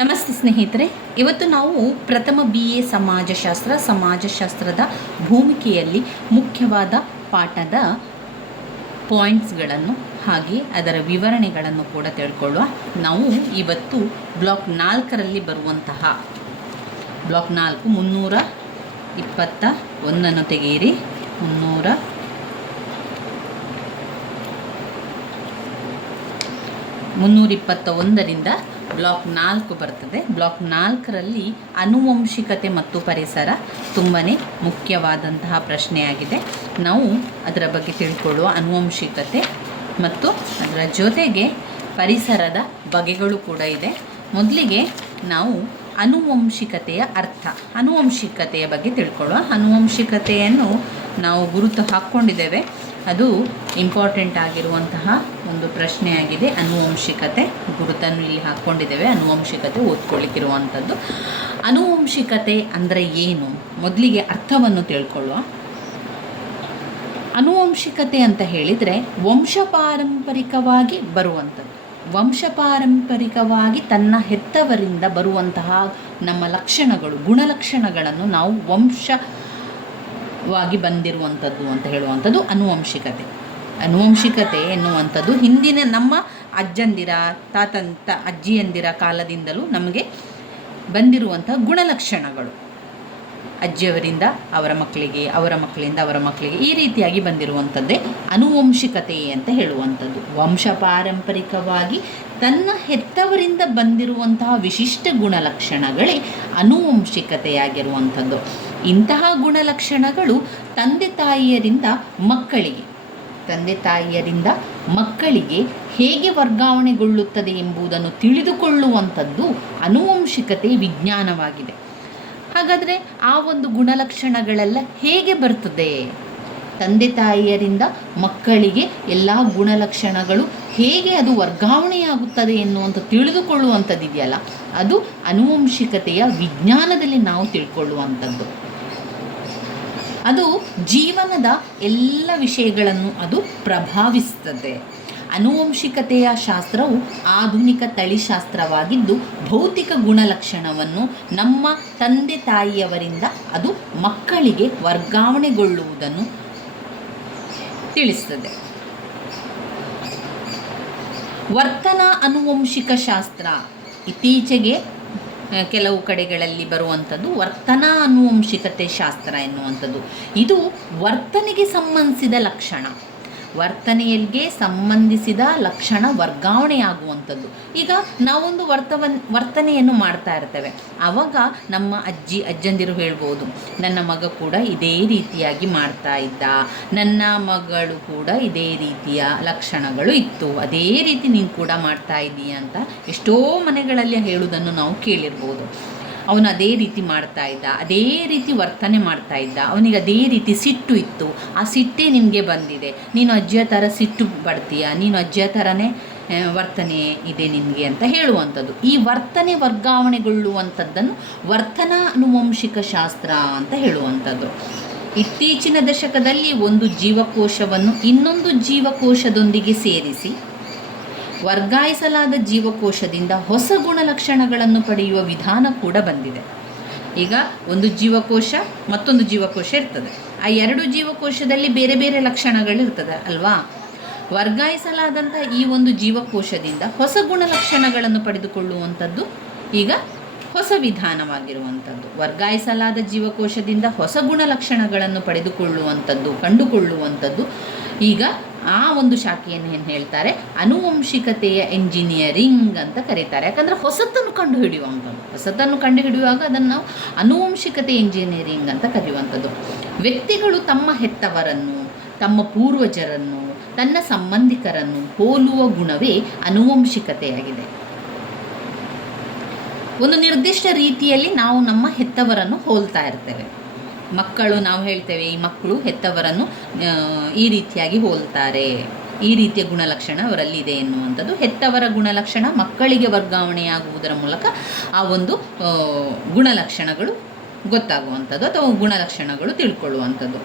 ನಮಸ್ತೆ ಸ್ನೇಹಿತರೆ, ಇವತ್ತು ನಾವು ಪ್ರಥಮ BA ಸಮಾಜಶಾಸ್ತ್ರದ ಭೂಮಿಕೆಯಲ್ಲಿ ಮುಖ್ಯವಾದ ಪಾಠದ ಪಾಯಿಂಟ್ಸ್ಗಳನ್ನು ಹಾಗೆ ಅದರ ವಿವರಣೆಗಳನ್ನು ಕೂಡ ತಿಳ್ಕೊಳ್ಳುವ. ನಾವು ಇವತ್ತು ಬ್ಲಾಕ್ 4ರಲ್ಲಿ ಬರುವಂತಹ ಬ್ಲಾಕ್ 4 321 ತೆಗೆಯಿರಿ. 321ರಿಂದ ಬ್ಲಾಕ್ 4 ಬರ್ತದೆ. ಬ್ಲಾಕ್ 4ರಲ್ಲಿ ಆನುವಂಶಿಕತೆ ಮತ್ತು ಪರಿಸರ ತುಂಬಾ ಮುಖ್ಯವಾದಂತಹ ಪ್ರಶ್ನೆಯಾಗಿದೆ. ನಾವು ಅದರ ಬಗ್ಗೆ ತಿಳ್ಕೊಳ್ಳುವ. ಆನುವಂಶಿಕತೆ ಮತ್ತು ಅದರ ಜೊತೆಗೆ ಪರಿಸರದ ಬಗೆಗಳು ಕೂಡ ಇದೆ. ಮೊದಲಿಗೆ ನಾವು ಆನುವಂಶಿಕತೆಯ ಅರ್ಥ, ಆನುವಂಶಿಕತೆಯ ಬಗ್ಗೆ ತಿಳ್ಕೊಳ್ಳುವ. ಆನುವಂಶಿಕತೆಯನ್ನು ನಾವು ಗುರುತು ಹಾಕ್ಕೊಂಡಿದ್ದೇವೆ. ಅದು ಇಂಪಾರ್ಟೆಂಟ್ ಆಗಿರುವಂತಹ ಒಂದು ಪ್ರಶ್ನೆಯಾಗಿದೆ. ಆನುವಂಶಿಕತೆ ಗುರುತನ್ನು ಇಲ್ಲಿ ಹಾಕ್ಕೊಂಡಿದ್ದೇವೆ. ಆನುವಂಶಿಕತೆ ಓದ್ಕೊಳ್ಳಿಕ್ಕಿರುವಂಥದ್ದು. ಆನುವಂಶಿಕತೆ ಅಂದರೆ ಏನು, ಮೊದಲಿಗೆ ಅರ್ಥವನ್ನು ತಿಳ್ಕೊಳ್ಳುವ. ಆನುವಂಶಿಕತೆ ಅಂತ ಹೇಳಿದರೆ ವಂಶಪಾರಂಪರಿಕವಾಗಿ ಬರುವಂಥದ್ದು. ವಂಶಪಾರಂಪರಿಕವಾಗಿ ತನ್ನ ಹೆತ್ತವರಿಂದ ಬರುವಂತಹ ನಮ್ಮ ಲಕ್ಷಣಗಳು, ಗುಣಲಕ್ಷಣಗಳನ್ನು ನಾವು ವಾಗಿ ಬಂದಿರುವಂಥದ್ದು ಅಂತ ಹೇಳುವಂಥದ್ದು ಆನುವಂಶಿಕತೆ. ಆನುವಂಶಿಕತೆ ಎನ್ನುವಂಥದ್ದು ಹಿಂದಿನ ನಮ್ಮ ಅಜ್ಜಂದಿರ ಅಜ್ಜಿಯಂದಿರ ಕಾಲದಿಂದಲೂ ನಮಗೆ ಬಂದಿರುವಂತಹ ಗುಣಲಕ್ಷಣಗಳು. ಅಜ್ಜಿಯವರಿಂದ ಅವರ ಮಕ್ಕಳಿಗೆ, ಅವರ ಮಕ್ಕಳಿಂದ ಅವರ ಮಕ್ಕಳಿಗೆ, ಈ ರೀತಿಯಾಗಿ ಬಂದಿರುವಂಥದ್ದೇ ಆನುವಂಶಿಕತೆ ಅಂತ ಹೇಳುವಂಥದ್ದು. ವಂಶಪಾರಂಪರಿಕವಾಗಿ ತನ್ನ ಹೆತ್ತವರಿಂದ ಬಂದಿರುವಂತಹ ವಿಶಿಷ್ಟ ಗುಣಲಕ್ಷಣಗಳೇ ಆನುವಂಶಿಕತೆಯಾಗಿರುವಂಥದ್ದು. ಇಂತಹ ಗುಣಲಕ್ಷಣಗಳು ತಂದೆ ತಾಯಿಯರಿಂದ ಮಕ್ಕಳಿಗೆ ಹೇಗೆ ವರ್ಗಾವಣೆಗೊಳ್ಳುತ್ತದೆ ಎಂಬುದನ್ನು ತಿಳಿದುಕೊಳ್ಳುವಂಥದ್ದು ಆನುವಂಶಿಕತೆ ವಿಜ್ಞಾನವಾಗಿದೆ. ಹಾಗಾದರೆ ಆ ಒಂದು ಗುಣಲಕ್ಷಣಗಳೆಲ್ಲ ಹೇಗೆ ಬರ್ತದೆ? ತಂದೆ ತಾಯಿಯರಿಂದ ಮಕ್ಕಳಿಗೆ ಎಲ್ಲ ಗುಣಲಕ್ಷಣಗಳು ಹೇಗೆ ಅದು ವರ್ಗಾವಣೆಯಾಗುತ್ತದೆ ಎನ್ನುವಂಥ ತಿಳಿದುಕೊಳ್ಳುವಂಥದ್ದು ಇದೆಯಲ್ಲ, ಅದು ಆನುವಂಶಿಕತೆಯ ವಿಜ್ಞಾನದಲ್ಲಿ ನಾವು ತಿಳ್ಕೊಳ್ಳುವಂಥದ್ದು. ಅದು ಜೀವನದ ಎಲ್ಲ ವಿಷಯಗಳನ್ನು ಅದು ಪ್ರಭಾವಿಸ್ತದೆ. ಆನುವಂಶಿಕತೆಯ ಶಾಸ್ತ್ರವು ಆಧುನಿಕ ತಳಿಶಾಸ್ತ್ರವಾಗಿದ್ದು ಭೌತಿಕ ಗುಣಲಕ್ಷಣವನ್ನು ನಮ್ಮ ತಂದೆ ತಾಯಿಯವರಿಂದ ಅದು ಮಕ್ಕಳಿಗೆ ವರ್ಗಾವಣೆಗೊಳ್ಳುವುದನ್ನು ತಿಳಿಸ್ತದೆ. ವರ್ತನಾ ಆನುವಂಶಿಕ ಶಾಸ್ತ್ರ ಇತ್ತೀಚೆಗೆ ಕೆಲವು ಕಡೆಗಳಲ್ಲಿ ಬರುವಂಥದ್ದು ವರ್ತನಾ ಆನುವಂಶಿಕತೆ ಶಾಸ್ತ್ರ ಎನ್ನುವಂಥದ್ದು. ಇದು ವರ್ತನೆಗೆ ಸಂಬಂಧಿಸಿದ ಲಕ್ಷಣ, ವರ್ತನೆಗೆ ಸಂಬಂಧಿಸಿದ ಲಕ್ಷಣ ವರ್ಗಾವಣೆಯಾಗುವಂಥದ್ದು. ಈಗ ನಾವೊಂದು ವರ್ತನೆಯನ್ನು ಮಾಡ್ತಾ ಇರ್ತೇವೆ. ಆವಾಗ ನಮ್ಮ ಅಜ್ಜಂದಿರು ಹೇಳ್ಬೋದು, ನನ್ನ ಮಗ ಕೂಡ ಇದೇ ರೀತಿಯಾಗಿ ಮಾಡ್ತಾ ಇದ್ದ, ನನ್ನ ಮಗಳು ಕೂಡ ಇದೇ ರೀತಿಯ ಲಕ್ಷಣಗಳು ಇತ್ತು, ಅದೇ ರೀತಿ ನೀನು ಕೂಡ ಮಾಡ್ತಾ ಇದ್ದೀಯ ಅಂತ ಎಷ್ಟೋ ಮನೆಗಳಲ್ಲಿ ಹೇಳುವುದನ್ನು ನಾವು ಕೇಳಿರ್ಬೋದು. ಅವನು ಅದೇ ರೀತಿ ಮಾಡ್ತಾ ಇದ್ದ, ಅದೇ ರೀತಿ ವರ್ತನೆ ಮಾಡ್ತಾ ಇದ್ದ, ಅವನಿಗೆ ಅದೇ ರೀತಿ ಸಿಟ್ಟು ಇತ್ತು, ಆ ಸಿಟ್ಟೇ ನಿನಗೆ ಬಂದಿದೆ, ನೀನು ಅಜ್ಜಿಯ ಥರ ಸಿಟ್ಟು ಪಡ್ತೀಯ, ನೀನು ಅಜ್ಜಿಯ ಥರನೇ ವರ್ತನೆ ಇದೆ ನಿನಗೆ ಅಂತ ಹೇಳುವಂಥದ್ದು. ಈ ವರ್ತನೆ ವರ್ಗಾವಣೆಗೊಳ್ಳುವಂಥದ್ದನ್ನು ವರ್ತನಾ ಆನುವಂಶಿಕ ಶಾಸ್ತ್ರ ಅಂತ ಹೇಳುವಂಥದ್ದು. ಇತ್ತೀಚಿನ ದಶಕದಲ್ಲಿ ಒಂದು ಜೀವಕೋಶವನ್ನು ಇನ್ನೊಂದು ಜೀವಕೋಶದೊಂದಿಗೆ ಸೇರಿಸಿ ವರ್ಗಾಯಿಸಲಾದ ಜೀವಕೋಶದಿಂದ ಹೊಸ ಗುಣಲಕ್ಷಣಗಳನ್ನು ಪಡೆಯುವ ವಿಧಾನ ಕೂಡ ಬಂದಿದೆ. ಈಗ ಒಂದು ಜೀವಕೋಶ ಮತ್ತೊಂದು ಜೀವಕೋಶ ಇರ್ತದೆ, ಆ ಎರಡು ಜೀವಕೋಶದಲ್ಲಿ ಬೇರೆ ಬೇರೆ ಲಕ್ಷಣಗಳಿರ್ತದೆ ಅಲ್ವಾ. ವರ್ಗಾಯಿಸಲಾದಂಥ ಈ ಒಂದು ಜೀವಕೋಶದಿಂದ ಹೊಸ ಗುಣಲಕ್ಷಣಗಳನ್ನು ಪಡೆದುಕೊಳ್ಳುವಂಥದ್ದು ಈಗ ಹೊಸ ವಿಧಾನವಾಗಿರುವಂಥದ್ದು. ವರ್ಗಾಯಿಸಲಾದ ಜೀವಕೋಶದಿಂದ ಹೊಸ ಗುಣಲಕ್ಷಣಗಳನ್ನು ಕಂಡುಕೊಳ್ಳುವಂಥದ್ದು ಈಗ ಆ ಒಂದು ಶಾಖೆಯನ್ನು ಏನು ಹೇಳ್ತಾರೆ, ಆನುವಂಶಿಕತೆಯ ಎಂಜಿನಿಯರಿಂಗ್ ಅಂತ ಕರೀತಾರೆ. ಯಾಕಂದರೆ ಹೊಸತನ್ನು ಕಂಡುಹಿಡಿಯುವಾಗ ಅದನ್ನು ನಾವು ಆನುವಂಶಿಕತೆ ಎಂಜಿನಿಯರಿಂಗ್ ಅಂತ ಕರೆಯುವಂಥದ್ದು. ವ್ಯಕ್ತಿಗಳು ತಮ್ಮ ಹೆತ್ತವರನ್ನು, ತಮ್ಮ ಪೂರ್ವಜರನ್ನು, ತನ್ನ ಸಂಬಂಧಿಕರನ್ನು ಹೋಲುವ ಗುಣವೇ ಆನುವಂಶಿಕತೆಯಾಗಿದೆ. ಒಂದು ನಿರ್ದಿಷ್ಟ ರೀತಿಯಲ್ಲಿ ನಾವು ನಮ್ಮ ಹೆತ್ತವರನ್ನು ಹೋಲ್ತಾ ಇರ್ತೇವೆ. ಮಕ್ಕಳು, ನಾವು ಹೇಳ್ತೇವೆ ಈ ಮಕ್ಕಳು ಹೆತ್ತವರನ್ನು ಈ ರೀತಿಯಾಗಿ ಹೋಲ್ತಾರೆ, ಈ ರೀತಿಯ ಗುಣಲಕ್ಷಣ ಅವರಲ್ಲಿದೆ ಎನ್ನುವಂಥದ್ದು. ಹೆತ್ತವರ ಗುಣಲಕ್ಷಣ ಮಕ್ಕಳಿಗೆ ವರ್ಗಾವಣೆಯಾಗುವುದರ ಮೂಲಕ ಆ ಒಂದು ಗುಣಲಕ್ಷಣಗಳು ಗೊತ್ತಾಗುವಂಥದ್ದು ಅಥವಾ ಗುಣಲಕ್ಷಣಗಳು ತಿಳ್ಕೊಳ್ಳುವಂಥದ್ದು.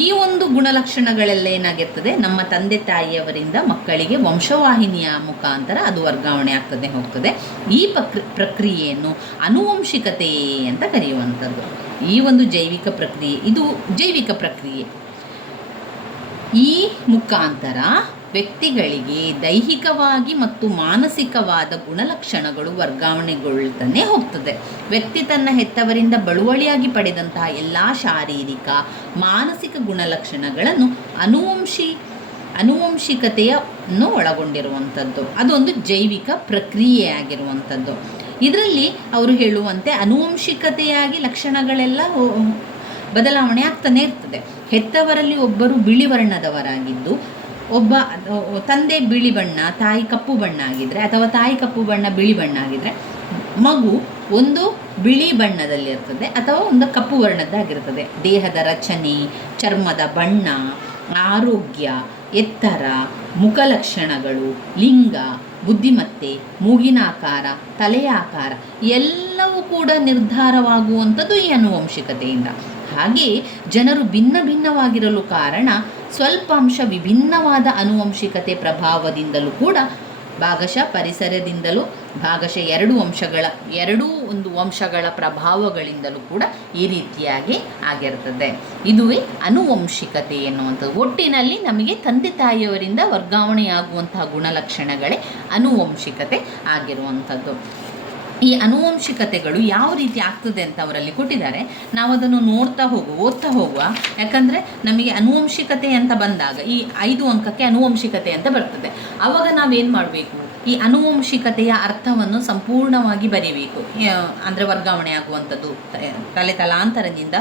ಈ ಒಂದು ಗುಣಲಕ್ಷಣಗಳೆಲ್ಲ ಏನಾಗಿರ್ತದೆ, ನಮ್ಮ ತಂದೆ ತಾಯಿಯವರಿಂದ ಮಕ್ಕಳಿಗೆ ವಂಶವಾಹಿನಿಯ ಮುಖಾಂತರ ಅದು ವರ್ಗಾವಣೆ ಆಗ್ತದೆ ಹೋಗ್ತದೆ. ಈ ಪ್ರಕ್ರಿಯೆಯನ್ನು ಆನುವಂಶಿಕತೆ ಅಂತ ಕರೆಯುವಂಥದ್ದು. ಈ ಒಂದು ಜೈವಿಕ ಪ್ರಕ್ರಿಯೆ, ಇದು ಜೈವಿಕ ಪ್ರಕ್ರಿಯೆ. ಈ ಮುಖಾಂತರ ವ್ಯಕ್ತಿಗಳಿಗೆ ದೈಹಿಕವಾಗಿ ಮತ್ತು ಮಾನಸಿಕವಾದ ಗುಣಲಕ್ಷಣಗಳು ವರ್ಗಾವಣೆಗೊಳ್ತಾನೆ ಹೋಗ್ತದೆ. ವ್ಯಕ್ತಿ ತನ್ನ ಹೆತ್ತವರಿಂದ ಬಳುವಳಿಯಾಗಿ ಪಡೆದಂತಹ ಎಲ್ಲ ಶಾರೀರಿಕ ಮಾನಸಿಕ ಗುಣಲಕ್ಷಣಗಳನ್ನು ಆನುವಂಶಿಕತೆಯನ್ನು ಒಳಗೊಂಡಿರುವಂಥದ್ದು. ಅದೊಂದು ಜೈವಿಕ ಪ್ರಕ್ರಿಯೆಯಾಗಿರುವಂಥದ್ದು. ಇದರಲ್ಲಿ ಅವರು ಹೇಳುವಂತೆ ಆನುವಂಶಿಕತೆಯಾಗಿ ಲಕ್ಷಣಗಳೆಲ್ಲ ಬದಲಾವಣೆ ಆಗ್ತಾನೆ ಇರ್ತದೆ. ಹೆತ್ತವರಲ್ಲಿ ಒಬ್ಬರು ಬಿಳಿ ವರ್ಣದವರಾಗಿದ್ದು, ಒಬ್ಬ ತಂದೆ ಬಿಳಿ ಬಣ್ಣ, ತಾಯಿ ಕಪ್ಪು ಬಣ್ಣ ಆಗಿದ್ದರೆ, ಅಥವಾ ತಾಯಿ ಕಪ್ಪು ಬಣ್ಣ ಬಿಳಿ ಬಣ್ಣ ಆಗಿದ್ದರೆ, ಮಗು ಒಂದು ಬಿಳಿ ಬಣ್ಣದಲ್ಲಿರ್ತದೆ ಅಥವಾ ಒಂದು ಕಪ್ಪು ವರ್ಣದ್ದಾಗಿರ್ತದೆ. ದೇಹದ ರಚನೆ, ಚರ್ಮದ ಬಣ್ಣ, ಆರೋಗ್ಯ, ಎತ್ತರ, ಮುಖಲಕ್ಷಣಗಳು, ಲಿಂಗ, ಬುದ್ಧಿಮತ್ತೆ, ಮೂಗಿನ ಆಕಾರ, ತಲೆಯ ಆಕಾರ ಎಲ್ಲವೂ ಕೂಡ ನಿರ್ಧಾರವಾಗುವಂಥದ್ದು ಈ ಆನುವಂಶಿಕತೆಯಿಂದ. ಹಾಗೆಯೇ ಜನರು ಭಿನ್ನ ಭಿನ್ನವಾಗಿರಲು ಕಾರಣ ಸ್ವಲ್ಪ ಅಂಶ ವಿಭಿನ್ನವಾದ ಆನುವಂಶಿಕತೆ ಪ್ರಭಾವದಿಂದಲೂ ಕೂಡ, ಭಾಗಶಃ ಪರಿಸರದಿಂದಲೂ, ಭಾಗಶಃ ಎರಡೂ ವಂಶಗಳ ಪ್ರಭಾವಗಳಿಂದಲೂ ಕೂಡ ಈ ರೀತಿಯಾಗಿ ಆಗಿರ್ತದೆ. ಇದುವೇ ಆನುವಂಶಿಕತೆ ಎನ್ನುವಂಥದ್ದು. ಒಟ್ಟಿನಲ್ಲಿ ನಮಗೆ ತಂದೆ ತಾಯಿಯವರಿಂದ ವರ್ಗಾವಣೆಯಾಗುವಂತಹ ಗುಣಲಕ್ಷಣಗಳೇ ಆನುವಂಶಿಕತೆ ಆಗಿರುವಂಥದ್ದು. ಈ ಆನುವಂಶಿಕತೆಗಳು ಯಾವ ರೀತಿ ಆಗ್ತದೆ ಅಂತ ಅವರಲ್ಲಿ ಕೊಟ್ಟಿದ್ದಾರೆ. ನಾವು ಅದನ್ನು ಓದ್ತಾ ಹೋಗುವ. ಯಾಕಂದರೆ ನಮಗೆ ಆನುವಂಶಿಕತೆ ಅಂತ ಬಂದಾಗ ಈ 5 ಅಂಕಕ್ಕೆ ಆನುವಂಶಿಕತೆ ಅಂತ ಬರ್ತದೆ. ಆವಾಗ ನಾವೇನು ಮಾಡಬೇಕು, ಈ ಆನುವಂಶಿಕತೆಯ ಅರ್ಥವನ್ನು ಸಂಪೂರ್ಣವಾಗಿ ಬರೀಬೇಕು. ಅಂದರೆ ವರ್ಗಾವಣೆ ಆಗುವಂಥದ್ದು ತಲಾಂತರದಿಂದ,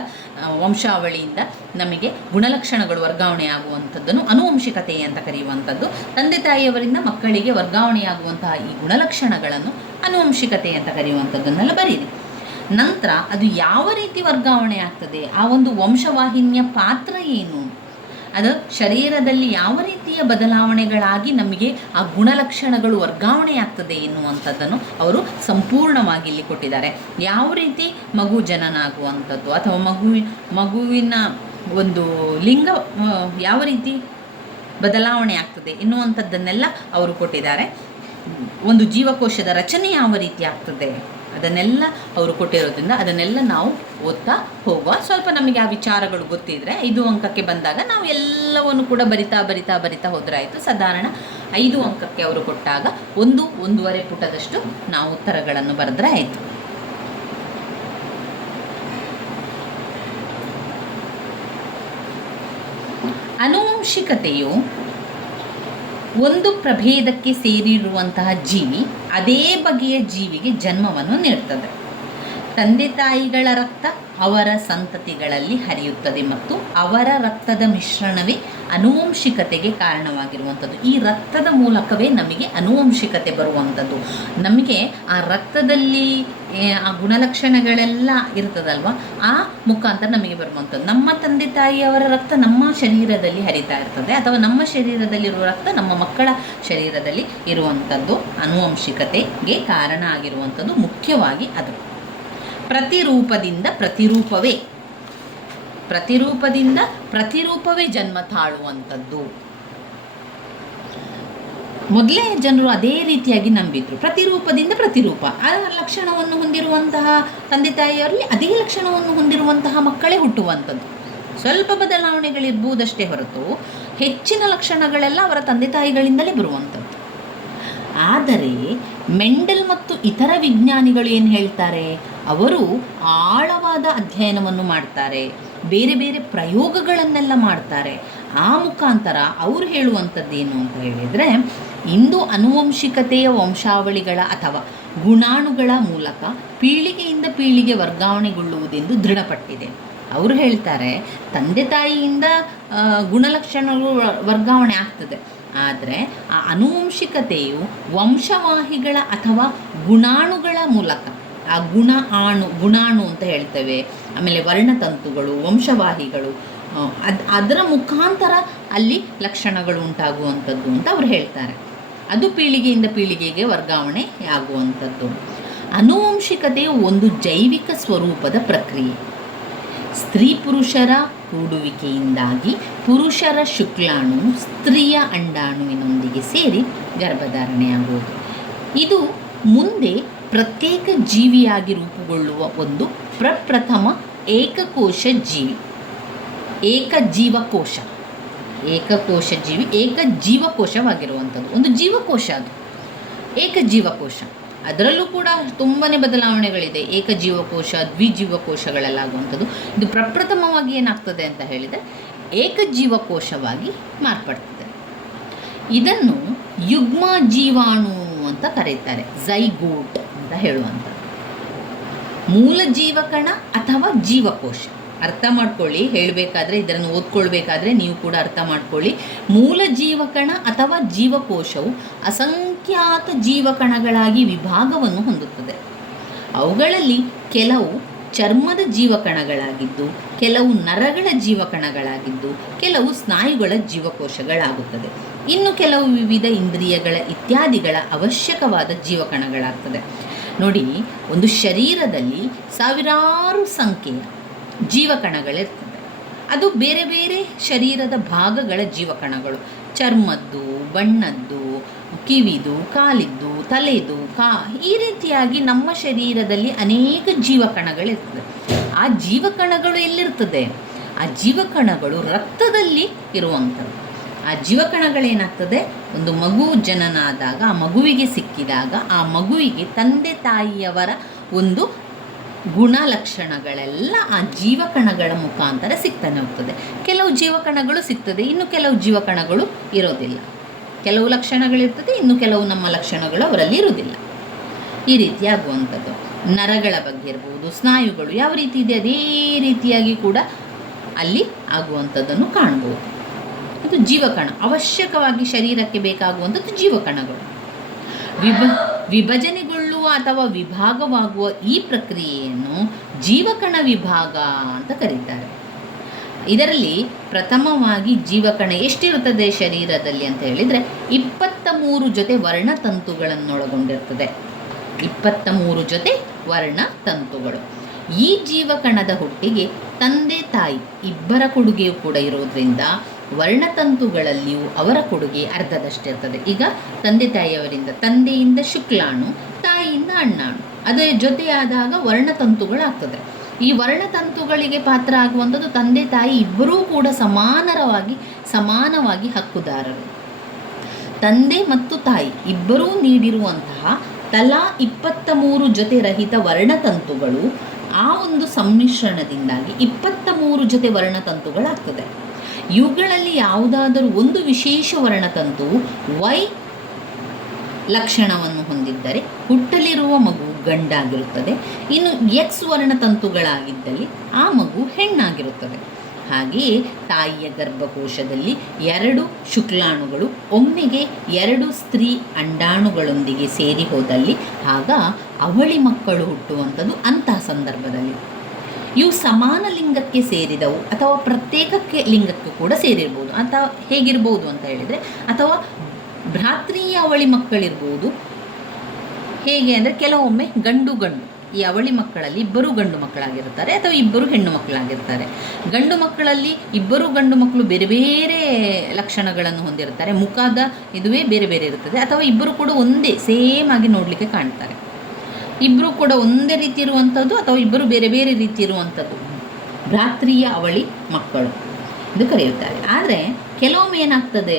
ವಂಶಾವಳಿಯಿಂದ ನಮಗೆ ಗುಣಲಕ್ಷಣಗಳು ವರ್ಗಾವಣೆ ಆಗುವಂಥದ್ದನ್ನು ಆನುವಂಶಿಕತೆ ಅಂತ ಕರೆಯುವಂಥದ್ದು. ತಂದೆ ತಾಯಿಯವರಿಂದ ಮಕ್ಕಳಿಗೆ ವರ್ಗಾವಣೆಯಾಗುವಂತಹ ಈ ಗುಣಲಕ್ಷಣಗಳನ್ನು ಆನುವಂಶಿಕತೆ ಅಂತ ಕರೆಯುವಂಥದ್ದನ್ನೆಲ್ಲ ಬರೀರಿ. ನಂತರ ಅದು ಯಾವ ರೀತಿ ವರ್ಗಾವಣೆ ಆಗ್ತದೆ, ಆ ಒಂದು ವಂಶವಾಹಿನಿಯ ಪಾತ್ರ ಏನು, ಅದು ಶರೀರದಲ್ಲಿ ಯಾವ ರೀತಿಯ ಬದಲಾವಣೆಗಳಾಗಿ ನಮಗೆ ಆ ಗುಣಲಕ್ಷಣಗಳು ವರ್ಗಾವಣೆ ಆಗ್ತದೆ ಎನ್ನುವಂಥದ್ದನ್ನು ಅವರು ಸಂಪೂರ್ಣವಾಗಿ ಇಲ್ಲಿ ಕೊಟ್ಟಿದ್ದಾರೆ. ಯಾವ ರೀತಿ ಮಗು ಜನನ ಆಗುವಂಥದ್ದು ಅಥವಾ ಮಗುವಿನ ಒಂದು ಲಿಂಗ ಯಾವ ರೀತಿ ಬದಲಾವಣೆ ಆಗ್ತದೆ ಎನ್ನುವಂಥದ್ದನ್ನೆಲ್ಲ ಅವರು ಕೊಟ್ಟಿದ್ದಾರೆ. ಒಂದು ಜೀವಕೋಶದ ರಚನೆ ಯಾವ ರೀತಿ ಆಗ್ತದೆ ಅದನ್ನೆಲ್ಲ ಅವರು ಕೊಟ್ಟಿರೋದ್ರಿಂದ ಅದನ್ನೆಲ್ಲ ನಾವು ಓದ್ತಾ ಹೋಗುವ. ಸ್ವಲ್ಪ ನಮಗೆ ಆ ವಿಚಾರಗಳು ಗೊತ್ತಿದ್ದರೆ 5 ಅಂಕಕ್ಕೆ ಬಂದಾಗ ನಾವು ಎಲ್ಲವನ್ನು ಕೂಡ ಬರಿತಾ ಹೋದರೆ ಆಯಿತು. ಸಾಧಾರಣ 5 ಅಂಕಕ್ಕೆ ಅವರು ಕೊಟ್ಟಾಗ 1-1.5 ಪುಟದಷ್ಟು ನಾವು ಉತ್ತರಗಳನ್ನು ಬರೆದ್ರೆ ಆಯಿತು. ಆನುವಂಶಿಕತೆಯು ಒಂದು ಪ್ರಭೇದಕ್ಕೆ ಸೇರಿರುವಂತಹ ಜೀವಿ ಅದೇ ಬಗೆಯ ಜೀವಿಗೆ ಜನ್ಮವನ್ನು ನೀಡುತ್ತದೆ. ತಂದೆ ತಾಯಿಗಳ ರಕ್ತ ಅವರ ಸಂತತಿಗಳಲ್ಲಿ ಹರಿಯುತ್ತದೆ ಮತ್ತು ಅವರ ರಕ್ತದ ಮಿಶ್ರಣವೇ ಆನುವಂಶಿಕತೆಗೆ ಕಾರಣವಾಗಿರುವಂಥದ್ದು. ಈ ರಕ್ತದ ಮೂಲಕವೇ ನಮಗೆ ಆನುವಂಶಿಕತೆ ಬರುವಂಥದ್ದು. ನಮಗೆ ಆ ರಕ್ತದಲ್ಲಿ ಆ ಗುಣಲಕ್ಷಣಗಳೆಲ್ಲ ಇರ್ತದಲ್ವ, ಆ ಮುಖಾಂತರ ನಮಗೆ ಬರುವಂಥದ್ದು. ನಮ್ಮ ತಂದೆ ತಾಯಿಯವರ ರಕ್ತ ನಮ್ಮ ಶರೀರದಲ್ಲಿ ಹರಿತಾ ಇರ್ತದೆ, ಅಥವಾ ನಮ್ಮ ಶರೀರದಲ್ಲಿರುವ ರಕ್ತ ನಮ್ಮ ಮಕ್ಕಳ ಶರೀರದಲ್ಲಿ ಇರುವಂಥದ್ದು ಆನುವಂಶಿಕತೆಗೆ ಕಾರಣ ಆಗಿರುವಂಥದ್ದು. ಮುಖ್ಯವಾಗಿ ಅದು ಪ್ರತಿರೂಪದಿಂದ ಪ್ರತಿರೂಪವೇ ಜನ್ಮ ತಾಳುವಂಥದ್ದು. ಮೊದಲೇ ಜನರು ಅದೇ ರೀತಿಯಾಗಿ ನಂಬಿದ್ರು. ಪ್ರತಿರೂಪದಿಂದ ಪ್ರತಿರೂಪ ಆ ಲಕ್ಷಣವನ್ನು ಹೊಂದಿರುವಂತಹ ತಂದೆ ತಾಯಿಯವರಲ್ಲಿ ಅದೇ ಲಕ್ಷಣವನ್ನು ಹೊಂದಿರುವಂತಹ ಮಕ್ಕಳೇ ಹುಟ್ಟುವಂಥದ್ದು. ಸ್ವಲ್ಪ ಬದಲಾವಣೆಗಳಿರ್ಬೋದಷ್ಟೇ ಹೊರತು ಹೆಚ್ಚಿನ ಲಕ್ಷಣಗಳೆಲ್ಲ ಅವರ ತಂದೆ ತಾಯಿಗಳಿಂದಲೇ ಬರುವಂಥದ್ದು. ಆದರೆ ಮೆಂಡೆಲ್ ಮತ್ತು ಇತರ ವಿಜ್ಞಾನಿಗಳು ಏನು ಹೇಳ್ತಾರೆ, ಅವರು ಆಳವಾದ ಅಧ್ಯಯನವನ್ನು ಮಾಡ್ತಾರೆ, ಬೇರೆ ಬೇರೆ ಪ್ರಯೋಗಗಳನ್ನೆಲ್ಲ ಮಾಡ್ತಾರೆ. ಆ ಮುಖಾಂತರ ಅವರು ಹೇಳುವಂಥದ್ದೇನು ಅಂತ ಹೇಳಿದರೆ, ಇಂದು ಆನುವಂಶಿಕತೆಯ ವಂಶಾವಳಿಗಳ ಅಥವಾ ಗುಣಾಣುಗಳ ಮೂಲಕ ಪೀಳಿಗೆಯಿಂದ ಪೀಳಿಗೆ ವರ್ಗಾವಣೆಗೊಳ್ಳುವುದೆಂದು ದೃಢಪಟ್ಟಿದೆ. ಅವರು ಹೇಳ್ತಾರೆ, ತಂದೆ ತಾಯಿಯಿಂದ ಗುಣಲಕ್ಷಣಗಳು ವರ್ಗಾವಣೆ ಆಗ್ತದೆ, ಆದರೆ ಆ ಆನುವಂಶಿಕತೆಯು ವಂಶವಾಹಿಗಳ ಅಥವಾ ಗುಣಾಣುಗಳ ಮೂಲಕ, ಆ ಗುಣಾಣು ಅಂತ ಹೇಳ್ತೇವೆ, ಆಮೇಲೆ ವರ್ಣತಂತುಗಳು, ವಂಶವಾಹಿಗಳು, ಅದರ ಮುಖಾಂತರ ಅಲ್ಲಿ ಲಕ್ಷಣಗಳು ಉಂಟಾಗುವಂಥದ್ದು ಅಂತ ಅವರು ಹೇಳ್ತಾರೆ. ಅದು ಪೀಳಿಗೆಯಿಂದ ಪೀಳಿಗೆಗೆ ವರ್ಗಾವಣೆ ಆಗುವಂಥದ್ದು. ಆನುವಂಶಿಕತೆಯು ಒಂದು ಜೈವಿಕ ಸ್ವರೂಪದ ಪ್ರಕ್ರಿಯೆ. ಸ್ತ್ರೀ ಪುರುಷರ ಕೂಡುವಿಕೆಯಿಂದಾಗಿ ಪುರುಷರ ಶುಕ್ಲಾಣು ಸ್ತ್ರೀಯ ಅಂಡಾಣುವಿನೊಂದಿಗೆ ಸೇರಿ ಗರ್ಭಧಾರಣೆಯಾಗುವುದು. ಇದು ಮುಂದೆ ಪ್ರತ್ಯೇಕ ಜೀವಿಯಾಗಿ ರೂಪುಗೊಳ್ಳುವ ಒಂದು ಪ್ರಪ್ರಥಮ ಏಕಕೋಶ ಜೀವಿ, ಏಕಜೀವಕೋಶ ಜೀವಿ, ಏಕಜೀವಕೋಶವಾಗಿರುವಂಥದ್ದು ಒಂದು ಜೀವಕೋಶ. ಅದು ಏಕಜೀವಕೋಶ. ಅದರಲ್ಲೂ ಕೂಡ ತುಂಬಾ ಬದಲಾವಣೆಗಳಿದೆ. ಏಕಜೀವಕೋಶ, ದ್ವಿಜೀವಕೋಶಗಳಲ್ಲಾಗುವಂಥದ್ದು. ಇದು ಪ್ರಪ್ರಥಮವಾಗಿ ಏನಾಗ್ತದೆ ಅಂತ ಹೇಳಿದರೆ ಏಕಜೀವಕೋಶವಾಗಿ ಮಾರ್ಪಡ್ತದೆ. ಇದನ್ನು ಯುಗ್ಮ ಜೀವಾಣು ಅಂತ ಕರೀತಾರೆ, ಝೈಗೋಟ್ ಅಂತ ಹೇಳುವಂಥದ್ದು. ಮೂಲ ಜೀವಕಣ ಅಥವಾ ಜೀವಕೋಶ ಅರ್ಥ ಮಾಡ್ಕೊಳ್ಳಿ. ಹೇಳಬೇಕಾದ್ರೆ ಇದನ್ನು ಓದ್ಕೊಳ್ಬೇಕಾದ್ರೆ ನೀವು ಕೂಡ ಅರ್ಥ ಮಾಡ್ಕೊಳ್ಳಿ. ಮೂಲ ಜೀವಕಣ ಅಥವಾ ಜೀವಕೋಶವು ಅಸಂಖ್ಯಾತ ಜೀವಕಣಗಳಾಗಿ ವಿಭಾಗವನ್ನು ಹೊಂದುತ್ತದೆ. ಅವುಗಳಲ್ಲಿ ಕೆಲವು ಚರ್ಮದ ಜೀವಕಣಗಳಾಗಿದ್ದು, ಕೆಲವು ನರಗಳ ಜೀವಕಣಗಳಾಗಿದ್ದು, ಕೆಲವು ಸ್ನಾಯುಗಳ ಜೀವಕೋಶಗಳಾಗುತ್ತದೆ. ಇನ್ನು ಕೆಲವು ವಿವಿಧ ಇಂದ್ರಿಯಗಳ ಇತ್ಯಾದಿಗಳ ಅವಶ್ಯಕವಾದ ಜೀವಕಣಗಳಾಗ್ತದೆ. ನೋಡಿ, ಒಂದು ಶರೀರದಲ್ಲಿ ಸಾವಿರಾರು ಸಂಖ್ಯೆಯ ಜೀವಕಣಗಳಿರ್ತದೆ. ಅದು ಬೇರೆ ಬೇರೆ ಶರೀರದ ಭಾಗಗಳ ಜೀವಕಣಗಳು. ಚರ್ಮದ್ದು, ಬಣ್ಣದ್ದು, ಕಿವಿದು, ಕಾಲಿದ್ದು, ತಲೆದು, ಈ ರೀತಿಯಾಗಿ ನಮ್ಮ ಶರೀರದಲ್ಲಿ ಅನೇಕ ಜೀವಕಣಗಳಿರ್ತದೆ. ಆ ಜೀವಕಣಗಳು ಎಲ್ಲಿರ್ತದೆ? ಆ ಜೀವಕಣಗಳು ರಕ್ತದಲ್ಲಿ ಇರುವಂಥದ್ದು. ಆ ಜೀವಕಣಗಳೇನಾಗ್ತದೆ, ಒಂದು ಮಗು ಜನನ ಆದಾಗ ಆ ಮಗುವಿಗೆ ಸಿಕ್ಕಿದಾಗ ಆ ಮಗುವಿಗೆ ತಂದೆ ತಾಯಿಯವರ ಒಂದು ಗುಣಲಕ್ಷಣಗಳೆಲ್ಲ ಆ ಜೀವಕಣಗಳ ಮುಖಾಂತರ ಸಿಗ್ತಾನೆ ಹೋಗ್ತದೆ. ಕೆಲವು ಜೀವಕಣಗಳು ಸಿಗ್ತದೆ, ಇನ್ನು ಕೆಲವು ಜೀವಕಣಗಳು ಇರೋದಿಲ್ಲ. ಕೆಲವು ಲಕ್ಷಣಗಳಿರ್ತದೆ, ಇನ್ನು ಕೆಲವು ನಮ್ಮ ಲಕ್ಷಣಗಳು ಅವರಲ್ಲಿ ಇರುವುದಿಲ್ಲ. ಈ ರೀತಿ ಆಗುವಂಥದ್ದು. ನರಗಳ ಬಗ್ಗೆ ಇರ್ಬೋದು, ಸ್ನಾಯುಗಳು ಯಾವ ರೀತಿ ಇದೆ ಅದೇ ರೀತಿಯಾಗಿ ಕೂಡ ಅಲ್ಲಿ ಆಗುವಂಥದ್ದನ್ನು ಕಾಣ್ಬೋದು. ಇದು ಜೀವಕಣ, ಅವಶ್ಯಕವಾಗಿ ಶರೀರಕ್ಕೆ ಬೇಕಾಗುವಂಥದ್ದು ಜೀವಕಣಗಳು. ವಿಭಜನೆಗೊಳ್ಳುವ ಅಥವಾ ವಿಭಾಗವಾಗುವ ಈ ಪ್ರಕ್ರಿಯೆಯನ್ನು ಜೀವಕಣ ವಿಭಾಗ ಅಂತ ಕರೀತಾರೆ. ಇದರಲ್ಲಿ ಪ್ರಥಮವಾಗಿ ಜೀವಕಣ ಎಷ್ಟಿರುತ್ತದೆ ಶರೀರದಲ್ಲಿ ಅಂತ ಹೇಳಿದರೆ 23 ಜೊತೆ ವರ್ಣತಂತುಗಳನ್ನೊಳಗೊಂಡಿರ್ತದೆ. 23 ಜೊತೆ ವರ್ಣತಂತುಗಳು. ಈ ಜೀವಕಣದ ಹುಟ್ಟಿಗೆ ತಂದೆ ತಾಯಿ ಇಬ್ಬರ ಕೊಡುಗೆಯೂ ಕೂಡ ಇರೋದ್ರಿಂದ ವರ್ಣತಂತುಗಳಲ್ಲಿಯೂ ಅವರ ಕೊಡುಗೆ ಅರ್ಧದಷ್ಟಿರ್ತದೆ. ಈಗ ತಂದೆ ತಾಯಿಯವರಿಂದ, ತಂದೆಯಿಂದ ಶುಕ್ಲಾಣು, ತಾಯಿಯಿಂದ ಅಣ್ಣಾಣು, ಅದರ ಜೊತೆಯಾದಾಗ ವರ್ಣತಂತುಗಳಾಗ್ತದೆ. ಈ ವರ್ಣತಂತುಗಳಿಗೆ ಪಾತ್ರ ಆಗುವಂಥದ್ದು ತಂದೆ ತಾಯಿ ಇಬ್ಬರೂ ಕೂಡ ಸಮಾನವಾಗಿ ಹಕ್ಕುದಾರರು. ತಂದೆ ಮತ್ತು ತಾಯಿ ಇಬ್ಬರೂ ನೀಡಿರುವಂತಹ ತಲಾ 23 ಜೊತೆ ರಹಿತ ವರ್ಣತಂತುಗಳು ಆ ಒಂದು ಸಮ್ಮಿಶ್ರಣದಿಂದಾಗಿ 23 ಜೊತೆ ವರ್ಣತಂತುಗಳಾಗ್ತದೆ. ಇವುಗಳಲ್ಲಿ ಯಾವುದಾದರೂ ಒಂದು ವಿಶೇಷ ವರ್ಣತಂತು ವೈ ಲಕ್ಷಣವನ್ನು ಹೊಂದಿದ್ದರೆ ಹುಟ್ಟಲಿರುವ ಮಗು ಗಂಡಾಗಿರುತ್ತದೆ. ಇನ್ನು ಎಕ್ಸ್ ವರ್ಣತಂತುಗಳಾಗಿದ್ದಲ್ಲಿ ಆ ಮಗು ಹೆಣ್ಣಾಗಿರುತ್ತದೆ. ಹಾಗೆಯೇ ತಾಯಿಯ ಗರ್ಭಕೋಶದಲ್ಲಿ 2 ಶುಕ್ಲಾಣುಗಳು ಒಮ್ಮೆಗೆ 2 ಸ್ತ್ರೀ ಅಂಡಾಣುಗಳೊಂದಿಗೆ ಸೇರಿ ಹೋದಲ್ಲಿ ಆಗ ಅವಳಿ ಮಕ್ಕಳು ಹುಟ್ಟುವಂಥದ್ದು. ಅಂತಹ ಸಂದರ್ಭದಲ್ಲಿ ಇವು ಸಮಾನ ಲಿಂಗಕ್ಕೆ ಸೇರಿದವು ಅಥವಾ ಪ್ರತ್ಯೇಕಕ್ಕೆ ಲಿಂಗಕ್ಕೆ ಕೂಡ ಸೇರಿರ್ಬೋದು. ಅಥವಾ ಹೇಗಿರ್ಬೋದು ಅಂತ ಹೇಳಿದರೆ, ಅಥವಾ ಭ್ರಾತೃಯ ಅವಳಿ ಮಕ್ಕಳಿರ್ಬೋದು. ಹೇಗೆ ಅಂದರೆ ಕೆಲವೊಮ್ಮೆ ಗಂಡು ಈ ಅವಳಿ ಮಕ್ಕಳಲ್ಲಿ ಇಬ್ಬರು ಗಂಡು ಮಕ್ಕಳಾಗಿರ್ತಾರೆ ಅಥವಾ ಇಬ್ಬರು ಹೆಣ್ಣು ಮಕ್ಕಳಾಗಿರ್ತಾರೆ. ಗಂಡು ಮಕ್ಕಳಲ್ಲಿ ಇಬ್ಬರು ಗಂಡು ಮಕ್ಕಳು ಬೇರೆ ಬೇರೆ ಲಕ್ಷಣಗಳನ್ನು ಹೊಂದಿರ್ತಾರೆ. ಮುಖದ ಇದುವೇ ಬೇರೆ ಬೇರೆ ಇರುತ್ತದೆ. ಅಥವಾ ಇಬ್ಬರು ಕೂಡ ಒಂದೇ ಸೇಮ್ ಆಗಿ ನೋಡಲಿಕ್ಕೆ ಕಾಣ್ತಾರೆ. ಇಬ್ಬರು ಕೂಡ ಒಂದೇ ರೀತಿ ಇರುವಂಥದ್ದು ಅಥವಾ ಇಬ್ಬರು ಬೇರೆ ಬೇರೆ ರೀತಿ ಇರುವಂಥದ್ದು ಭ್ರಾತೃಯ ಅವಳಿ ಮಕ್ಕಳು ಎಂದು ಕರೆಯುತ್ತಾರೆ. ಆದರೆ ಕೆಲವೊಮ್ಮೆ ಏನಾಗ್ತದೆ,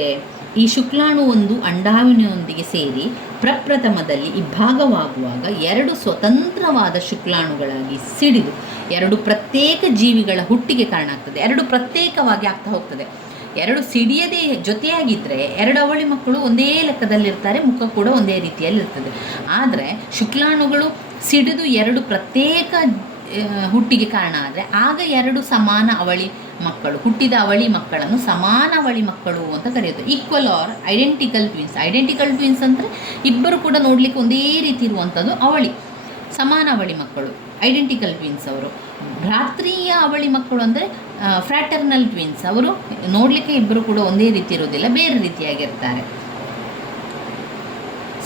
ಈ ಶುಕ್ಲಾಣು ಒಂದು ಅಂಡಾಣುವಿನೊಂದಿಗೆ ಸೇರಿ ಪ್ರಪ್ರಥಮದಲ್ಲಿ ಇಬ್ಬಾಗವಾಗುವಾಗ 2 ಸ್ವತಂತ್ರವಾದ ಶುಕ್ಲಾಣುಗಳಾಗಿ ಸಿಡಿದು 2 ಪ್ರತ್ಯೇಕ ಜೀವಿಗಳ ಹುಟ್ಟಿಗೆ ಕಾರಣ ಆಗ್ತದೆ. 2 ಪ್ರತ್ಯೇಕವಾಗಿ ಆಗ್ತಾ ಹೋಗ್ತದೆ. 2 ಸಿಡಿಯದೇ ಜೊತೆಯಾಗಿದ್ದರೆ 2 ಅವಳಿ ಮಕ್ಕಳು ಒಂದೇ ಲೆಕ್ಕದಲ್ಲಿರ್ತಾರೆ, ಮುಖ ಕೂಡ ಒಂದೇ ರೀತಿಯಲ್ಲಿರ್ತದೆ. ಆದರೆ ಶುಕ್ಲಾಣುಗಳು ಸಿಡಿದು 2 ಪ್ರತ್ಯೇಕ ಹುಟ್ಟಿಗೆ ಕಾರಣ ಆದರೆ ಆಗ 2 ಸಮಾನ ಅವಳಿ ಮಕ್ಕಳು, ಹುಟ್ಟಿದ ಅವಳಿ ಮಕ್ಕಳನ್ನು ಸಮಾನ ಅವಳಿ ಮಕ್ಕಳು ಅಂತ ಕರೆಯೋದು. Equal or identical twins. Identical twins ಅಂದರೆ ಇಬ್ಬರು ಕೂಡ ನೋಡಲಿಕ್ಕೆ ಒಂದೇ ರೀತಿ ಇರುವಂಥದ್ದು ಅವಳಿ, ಸಮಾನ ಅವಳಿ ಮಕ್ಕಳು ಐಡೆಂಟಿಕಲ್ ಟ್ವಿನ್ಸ್ ಅವರು. ಭ್ರಾತೃಯ ಅವಳಿ ಮಕ್ಕಳು ಅಂದರೆ ಫ್ರ್ಯಾಟರ್ನಲ್ ಟ್ವಿನ್ಸ್. ಅವರು ನೋಡಲಿಕ್ಕೆ ಇಬ್ಬರು ಕೂಡ ಒಂದೇ ರೀತಿ ಇರೋದಿಲ್ಲ, ಬೇರೆ ರೀತಿಯಾಗಿರ್ತಾರೆ.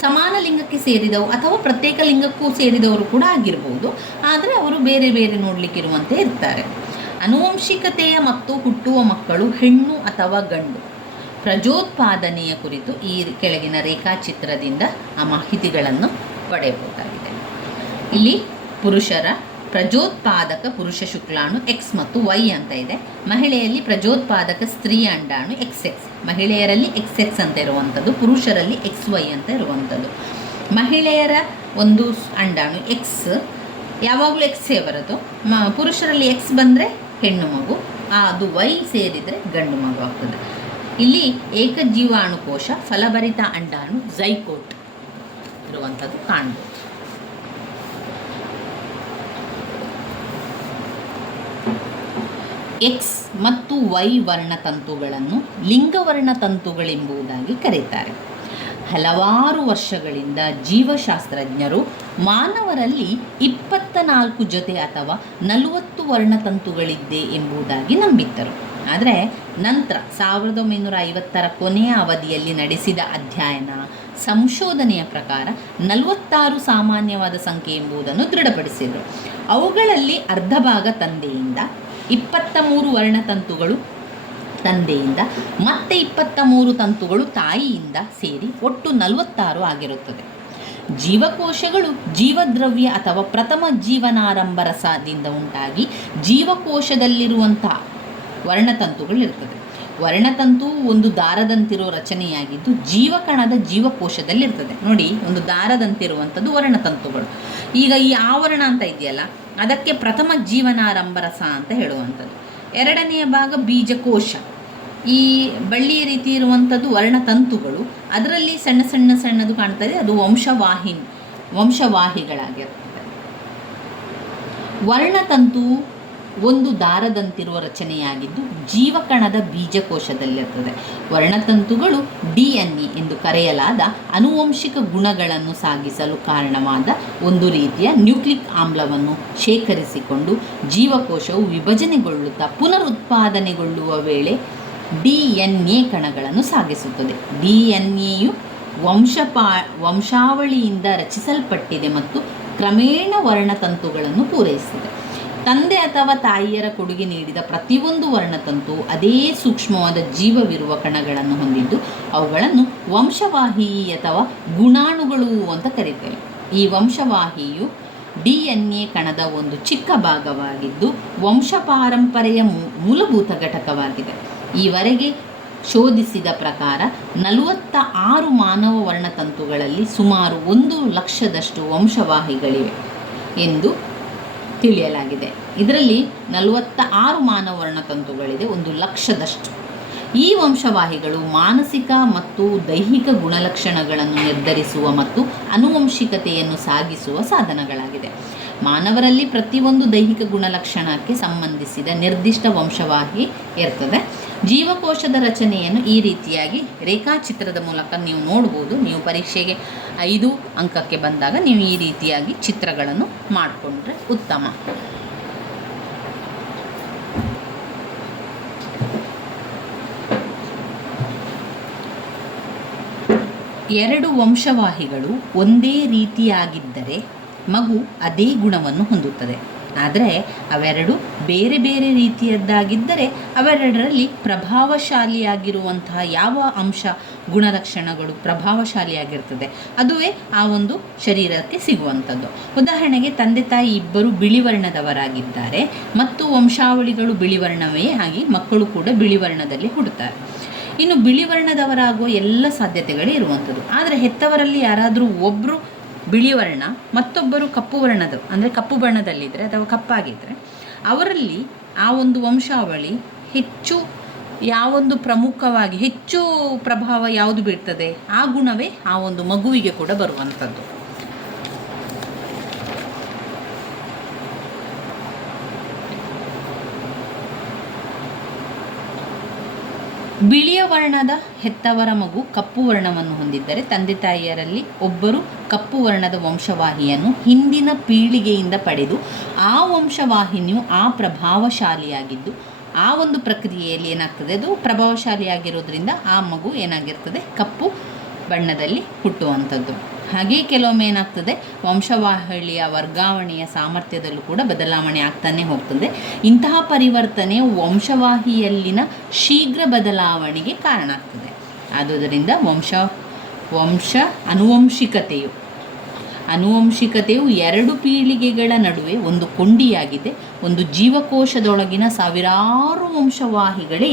ಸಮಾನ ಲಿಂಗಕ್ಕೆ ಸೇರಿದವು ಅಥವಾ ಪ್ರತ್ಯೇಕ ಲಿಂಗಕ್ಕೂ ಸೇರಿದವರು ಕೂಡ ಆಗಿರ್ಬೋದು, ಆದರೆ ಅವರು ಬೇರೆ ಬೇರೆ ನೋಡಲಿಕ್ಕಿರುವಂತೆ ಇರ್ತಾರೆ. ಆನುವಂಶಿಕತೆಯ ಮತ್ತು ಹುಟ್ಟುವ ಮಕ್ಕಳು ಹೆಣ್ಣು ಅಥವಾ ಗಂಡು. ಪ್ರಜೋತ್ಪಾದನೆಯ ಕುರಿತು ಈ ಕೆಳಗಿನ ರೇಖಾಚಿತ್ರದಿಂದ ಆ ಮಾಹಿತಿಗಳನ್ನು ಪಡೆಯಬಹುದಾಗಿದೆ. ಇಲ್ಲಿ ಪುರುಷರ ಪ್ರಜೋತ್ಪಾದಕ ಪುರುಷ ಶುಕ್ಲಾಣು ಎಕ್ಸ್ ಮತ್ತು ವೈ ಅಂತ ಇದೆ. ಮಹಿಳೆಯಲ್ಲಿ ಪ್ರಜೋತ್ಪಾದಕ ಸ್ತ್ರೀ ಅಂಡಾಣು XX, ಮಹಿಳೆಯರಲ್ಲಿ XX ಅಂತ ಇರುವಂಥದ್ದು, ಪುರುಷರಲ್ಲಿ XY ಅಂತ ಇರುವಂಥದ್ದು. ಮಹಿಳೆಯರ ಒಂದು ಅಂಡಾಣು ಎಕ್ಸ್ ಯಾವಾಗಲೂ ಎಕ್ಸೇ ಬರೋದು, ಪುರುಷರಲ್ಲಿ ಎಕ್ಸ್ ಬಂದರೆ ಹೆಣ್ಣು ಮಗು, ಅದು ವೈ ಸೇರಿದರೆ ಗಂಡು ಮಗು ಆಗ್ತದೆ. ಇಲ್ಲಿ ಏಕಜೀವಾಣುಕೋಶ ಫಲಭರಿತ ಅಂಡಾಣು ಝೈಕೋಟ್ ಇರುವಂಥದ್ದು ಕಾಣ್ಬೋದು. ಎಕ್ಸ್ ಮತ್ತು ವೈ ವರ್ಣತಂತುಗಳನ್ನು ಲಿಂಗವರ್ಣತಂತುಗಳೆಂಬುದಾಗಿ ಕರೀತಾರೆ. ಹಲವಾರು ವರ್ಷಗಳಿಂದ ಜೀವಶಾಸ್ತ್ರಜ್ಞರು ಮಾನವರಲ್ಲಿ 24 ಜೊತೆ ಅಥವಾ 40 ವರ್ಣತಂತುಗಳಿದ್ದೆ ಎಂಬುದಾಗಿ ನಂಬಿದ್ದರು. ಆದರೆ ನಂತರ 1950ರ ಕೊನೆಯ ಅವಧಿಯಲ್ಲಿ ನಡೆಸಿದ ಅಧ್ಯಯನ ಸಂಶೋಧನೆಯ ಪ್ರಕಾರ 46 ಸಾಮಾನ್ಯವಾದ ಸಂಖ್ಯೆ ಎಂಬುದನ್ನು ದೃಢಪಡಿಸಿದರು. ಅವುಗಳಲ್ಲಿ ಅರ್ಧ ಭಾಗ ತಂದೆಯಿಂದ, 23 ವರ್ಣತಂತುಗಳು ತಂದೆಯಿಂದ, ಮತ್ತೆ 23 ತಂತುಗಳು ತಾಯಿಯಿಂದ ಸೇರಿ ಒಟ್ಟು 46 ಆಗಿರುತ್ತದೆ. ಜೀವಕೋಶಗಳು ಜೀವದ್ರವ್ಯ ಅಥವಾ ಪ್ರಥಮ ಜೀವನಾರಂಭ ರಸದಿಂದ ಉಂಟಾಗಿ ಜೀವಕೋಶದಲ್ಲಿರುವಂಥ ವರ್ಣತಂತುಗಳಿರ್ತದೆ. ವರ್ಣತಂತು ಒಂದು ದಾರದಂತಿರೋ ರಚನೆಯಾಗಿದ್ದು ಜೀವಕಣದ ಜೀವಕೋಶದಲ್ಲಿರ್ತದೆ. ನೋಡಿ, ಒಂದು ದಾರದಂತಿರುವಂಥದ್ದು ವರ್ಣತಂತುಗಳು. ಈಗ ಈ ಆವರಣ ಅಂತ ಇದೆಯಲ್ಲ, ಅದಕ್ಕೆ ಪ್ರಥಮ ಜೀವನಾರಂಭ ರಸ ಅಂತ ಹೇಳುವಂಥದ್ದು. ಎರಡನೆಯ ಭಾಗ ಬೀಜಕೋಶ. ಈ ಬಳ್ಳಿಯ ರೀತಿ ಇರುವಂಥದ್ದು ವರ್ಣತಂತುಗಳು, ಅದರಲ್ಲಿ ಸಣ್ಣ ಸಣ್ಣ ಸಣ್ಣದು ಕಾಣ್ತದೆ, ಅದು ವಂಶವಾಹಿಗಳಾಗಿರ್ತದೆ. ವರ್ಣತಂತು ಒಂದು ದಾರದಂತಿರುವ ರಚನೆಯಾಗಿದ್ದು ಜೀವಕಣದ ಬೀಜಕೋಶದಲ್ಲಿರ್ತದೆ. ವರ್ಣತಂತುಗಳು DNA ಎಂದು ಕರೆಯಲಾದ ಆನುವಂಶಿಕ ಗುಣಗಳನ್ನು ಸಾಗಿಸಲು ಕಾರಣವಾದ ಒಂದು ರೀತಿಯ ನ್ಯೂಕ್ಲಿಕ್ ಆಮ್ಲವನ್ನು ಶೇಖರಿಸಿಕೊಂಡು ಜೀವಕೋಶವು ವಿಭಜನೆಗೊಳ್ಳುತ್ತಾ ಪುನರುತ್ಪಾದನೆಗೊಳ್ಳುವ ವೇಳೆ DNA ಕಣಗಳನ್ನು ಸಾಗಿಸುತ್ತದೆ. DNAಯು ವಂಶಾವಳಿಯಿಂದ ರಚಿಸಲ್ಪಟ್ಟಿದೆ ಮತ್ತು ಕ್ರಮೇಣ ವರ್ಣತಂತುಗಳನ್ನು ಪೂರೈಸುತ್ತದೆ. ತಂದೆ ಅಥವಾ ತಾಯಿಯರ ಕೊಡುಗೆ ನೀಡಿದ ಪ್ರತಿಯೊಂದು ವರ್ಣತಂತು ಅದೇ ಸೂಕ್ಷ್ಮವಾದ ಜೀವವಿರುವ ಕಣಗಳನ್ನು ಹೊಂದಿದ್ದು ಅವುಗಳನ್ನು ವಂಶವಾಹಿ ಅಥವಾ ಗುಣಾಣುಗಳು ಅಂತ ಕರೀತೇವೆ. ಈ ವಂಶವಾಹಿಯು DNA ಕಣದ ಒಂದು ಚಿಕ್ಕ ಭಾಗವಾಗಿದ್ದು ವಂಶಪಾರಂಪರೆಯ ಮೂಲಭೂತ ಘಟಕವಾಗಿದೆ. ಈವರೆಗೆ ಶೋಧಿಸಿದ ಪ್ರಕಾರ 46 ಮಾನವ ವರ್ಣತಂತುಗಳಲ್ಲಿ ಸುಮಾರು 1 ಲಕ್ಷದಷ್ಟು ವಂಶವಾಹಿಗಳಿವೆ ಎಂದು ತಿಳಿಯಲಾಗಿದೆ. ಇದರಲ್ಲಿ 46 ಮಾನವ ವರ್ಣತಂತುಗಳಿದೆ, 1 ಲಕ್ಷದಷ್ಟು. ಈ ವಂಶವಾಹಿಗಳು ಮಾನಸಿಕ ಮತ್ತು ದೈಹಿಕ ಗುಣಲಕ್ಷಣಗಳನ್ನು ನಿರ್ಧರಿಸುವ ಮತ್ತು ಆನುವಂಶಿಕತೆಯನ್ನು ಸಾಗಿಸುವ ಸಾಧನಗಳಾಗಿದೆ. ಮಾನವರಲ್ಲಿ ಪ್ರತಿಯೊಂದು ದೈಹಿಕ ಗುಣಲಕ್ಷಣಕ್ಕೆ ಸಂಬಂಧಿಸಿದ ನಿರ್ದಿಷ್ಟ ವಂಶವಾಹಿ ಇರ್ತದೆ. ಜೀವಕೋಶದ ರಚನೆಯನ್ನು ಈ ರೀತಿಯಾಗಿ ರೇಖಾಚಿತ್ರದ ಮೂಲಕ ನೀವು ನೋಡ್ಬೋದು. ನೀವು ಪರೀಕ್ಷೆಗೆ 5 ಅಂಕಕ್ಕೆ ಬಂದಾಗ ನೀವು ಈ ರೀತಿಯಾಗಿ ಚಿತ್ರಗಳನ್ನು ಮಾಡಿಕೊಂಡ್ರೆ ಉತ್ತಮ. ಎರಡು ವಂಶವಾಹಿಗಳು ಒಂದೇ ರೀತಿಯಾಗಿದ್ದರೆ ಮಗು ಅದೇ ಗುಣವನ್ನು ಹೊಂದುತ್ತದೆ. ಆದರೆ ಅವೆರಡು ಬೇರೆ ಬೇರೆ ರೀತಿಯದ್ದಾಗಿದ್ದರೆ ಅವೆರಡರಲ್ಲಿ ಪ್ರಭಾವಶಾಲಿಯಾಗಿರುವಂತಹ ಯಾವ ಅಂಶ ಗುಣಲಕ್ಷಣಗಳು ಪ್ರಭಾವಶಾಲಿಯಾಗಿರ್ತದೆ ಅದುವೇ ಆ ಒಂದು ಶರೀರಕ್ಕೆ ಸಿಗುವಂಥದ್ದು. ಉದಾಹರಣೆಗೆ ತಂದೆ ತಾಯಿ ಇಬ್ಬರು ಬಿಳಿ ವರ್ಣದವರಾಗಿದ್ದಾರೆ ಮತ್ತು ವಂಶಾವಳಿಗಳು ಬಿಳಿ ವರ್ಣವೇ ಆಗಿ ಮಕ್ಕಳು ಕೂಡ ಬಿಳಿ ವರ್ಣದಲ್ಲಿ ಹುಟ್ಟುತ್ತಾರೆ. ಇನ್ನು ಬಿಳಿ ವರ್ಣದವರಾಗುವ ಎಲ್ಲ ಸಾಧ್ಯತೆಗಳೇ ಇರುವಂಥದ್ದು. ಆದರೆ ಹೆತ್ತವರಲ್ಲಿ ಯಾರಾದರೂ ಒಬ್ಬರು ಬಿಳಿ ವರ್ಣ ಮತ್ತೊಬ್ಬರು ಕಪ್ಪು ವರ್ಣದ ಅಂದರೆ ಕಪ್ಪು ಬಣ್ಣದಲ್ಲಿದ್ದರೆ ಅಥವಾ ಕಪ್ಪಾಗಿದ್ದರೆ ಅವರಲ್ಲಿ ಆ ಒಂದು ವಂಶಾವಳಿ ಹೆಚ್ಚು ಯಾವೊಂದು ಪ್ರಮುಖವಾಗಿ ಹೆಚ್ಚು ಪ್ರಭಾವ ಯಾವುದು ಬೀರ್ತದೆ ಆ ಗುಣವೇ ಆ ಒಂದು ಮಗುವಿಗೆ ಕೂಡ ಬರುವಂಥದ್ದು. ಬಿಳಿಯ ವರ್ಣದ ಹೆತ್ತವರ ಮಗು ಕಪ್ಪು ವರ್ಣವನ್ನು ಹೊಂದಿದ್ದರೆ ತಂದೆ ತಾಯಿಯರಲ್ಲಿ ಒಬ್ಬರು ಕಪ್ಪು ವರ್ಣದ ವಂಶವಾಹಿಯನ್ನು ಹಿಂದಿನ ಪೀಳಿಗೆಯಿಂದ ಪಡೆದು ಆ ವಂಶವಾಹಿನಿಯು ಆ ಪ್ರಭಾವಶಾಲಿಯಾಗಿದ್ದು ಆ ಒಂದು ಪ್ರಕ್ರಿಯೆಯಲ್ಲಿ ಏನಾಗ್ತದೆ ಅದು ಪ್ರಭಾವಶಾಲಿಯಾಗಿರೋದ್ರಿಂದ ಆ ಮಗು ಏನಾಗಿರ್ತದೆ ಕಪ್ಪು ಬಣ್ಣದಲ್ಲಿ ಹುಟ್ಟುವಂಥದ್ದು. ಹಾಗೆ ಕೆಲವೊಮ್ಮೆ ಏನಾಗ್ತದೆ, ವಂಶವಾಹಿಯ ವರ್ಗಾವಣೆಯ ಸಾಮರ್ಥ್ಯದಲ್ಲೂ ಕೂಡ ಬದಲಾವಣೆ ಆಗ್ತಾನೆ ಹೋಗ್ತದೆ. ಇಂತಹ ಪರಿವರ್ತನೆಯು ವಂಶವಾಹಿಯಲ್ಲಿನ ಶೀಘ್ರ ಬದಲಾವಣೆಗೆ ಕಾರಣ ಆಗ್ತದೆ. ಆದುದರಿಂದ ಅನುವಂಶಿಕತೆಯು 2 ಪೀಳಿಗೆಗಳ ನಡುವೆ ಒಂದು ಕೊಂಡಿಯಾಗಿದೆ. ಒಂದು ಜೀವಕೋಶದೊಳಗಿನ ಸಾವಿರಾರು ವಂಶವಾಹಿಗಳೇ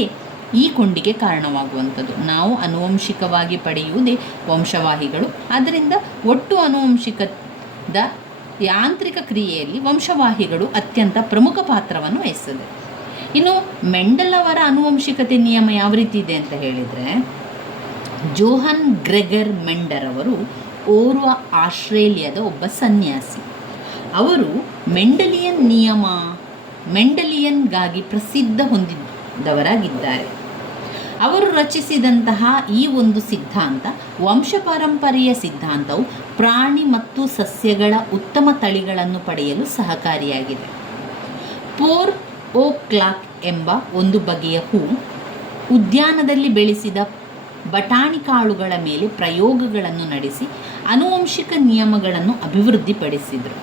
ಈ ಕೊಂಡಿಗೆ ಕಾರಣವಾಗುವಂಥದ್ದು. ನಾವು ಅನುವಂಶಿಕವಾಗಿ ಪಡೆಯುವುದೇ ವಂಶವಾಹಿಗಳು. ಆದ್ದರಿಂದ ಒಟ್ಟು ಅನುವಂಶಿಕದ ಯಾಂತ್ರಿಕ ಕ್ರಿಯೆಯಲ್ಲಿ ವಂಶವಾಹಿಗಳು ಅತ್ಯಂತ ಪ್ರಮುಖ ಪಾತ್ರವನ್ನು ವಹಿಸ್ತದೆ. ಇನ್ನು ಮೆಂಡೆಲ್ ಅವರ ಅನುವಂಶಿಕತೆ ನಿಯಮ ಯಾವ ರೀತಿ ಇದೆ ಅಂತ ಹೇಳಿದರೆ, ಜೋಹನ್ ಗ್ರೆಗರ್ ಮೆಂಡರ್ ಅವರು ಓರ್ವ ಆಸ್ಟ್ರೇಲಿಯಾದ ಒಬ್ಬ ಸನ್ಯಾಸಿ. ಅವರು ಮೆಂಡಲಿಯನ್ಗಾಗಿ ಪ್ರಸಿದ್ಧ ಹೊಂದಿದವರಾಗಿದ್ದಾರೆ. ಅವರು ರಚಿಸಿದಂತಹ ಈ ಒಂದು ಸಿದ್ಧಾಂತ, ವಂಶಪಾರಂಪರ್ಯ ಸಿದ್ಧಾಂತವು ಪ್ರಾಣಿ ಮತ್ತು ಸಸ್ಯಗಳ ಉತ್ತಮ ತಳಿಗಳನ್ನು ಪಡೆಯಲು ಸಹಕಾರಿಯಾಗಿದೆ. ಪೋರ್ ಓ ಕ್ಲಾಕ್ ಎಂಬ ಒಂದು ಬಗೆಯ ಹೂ ಉದ್ಯಾನದಲ್ಲಿ ಬೆಳೆಸಿದ ಬಟಾಣಿ ಕಾಳುಗಳ ಮೇಲೆ ಪ್ರಯೋಗಗಳನ್ನು ನಡೆಸಿ ಆನುವಂಶಿಕ ನಿಯಮಗಳನ್ನು ಅಭಿವೃದ್ಧಿಪಡಿಸಿದರು.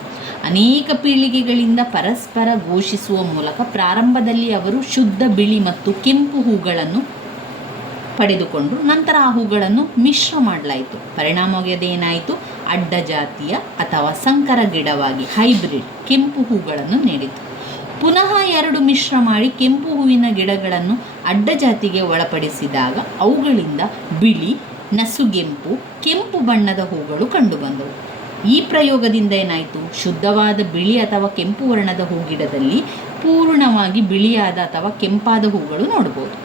ಅನೇಕ ಪೀಳಿಗೆಗಳಿಂದ ಪರಸ್ಪರ ಘೋಷಿಸುವ ಮೂಲಕ ಪ್ರಾರಂಭದಲ್ಲಿ ಅವರು ಶುದ್ಧ ಬಿಳಿ ಮತ್ತು ಕೆಂಪು ಹೂಗಳನ್ನು ಪಡೆದುಕೊಂಡರು. ನಂತರ ಆ ಹೂಗಳನ್ನು ಮಿಶ್ರ ಮಾಡಲಾಯಿತು. ಪರಿಣಾಮವಾಗಿ ಅದೇನಾಯಿತು, ಅಡ್ಡ ಜಾತಿಯ ಅಥವಾ ಸಂಕರ ಗಿಡವಾಗಿ ಹೈಬ್ರಿಡ್ ಕೆಂಪು ಹೂಗಳನ್ನು ನೀಡಿತು. ಪುನಃ 2 ಮಿಶ್ರ ಮಾಡಿ ಕೆಂಪು ಹೂವಿನ ಗಿಡಗಳನ್ನು ಅಡ್ಡ ಜಾತಿಗೆ ಒಳಪಡಿಸಿದಾಗ ಅವುಗಳಿಂದ ಬಿಳಿ, ನಸುಗೆಂಪು, ಕೆಂಪು ಬಣ್ಣದ ಹೂಗಳು ಕಂಡುಬಂದವು. ಈ ಪ್ರಯೋಗದಿಂದ ಏನಾಯಿತು, ಶುದ್ಧವಾದ ಬಿಳಿ ಅಥವಾ ಕೆಂಪು ವರ್ಣದ ಹೂಗಿಡದಲ್ಲಿ ಪೂರ್ಣವಾಗಿ ಬಿಳಿಯಾದ ಅಥವಾ ಕೆಂಪಾದ ಹೂಗಳು ನೋಡಬಹುದು.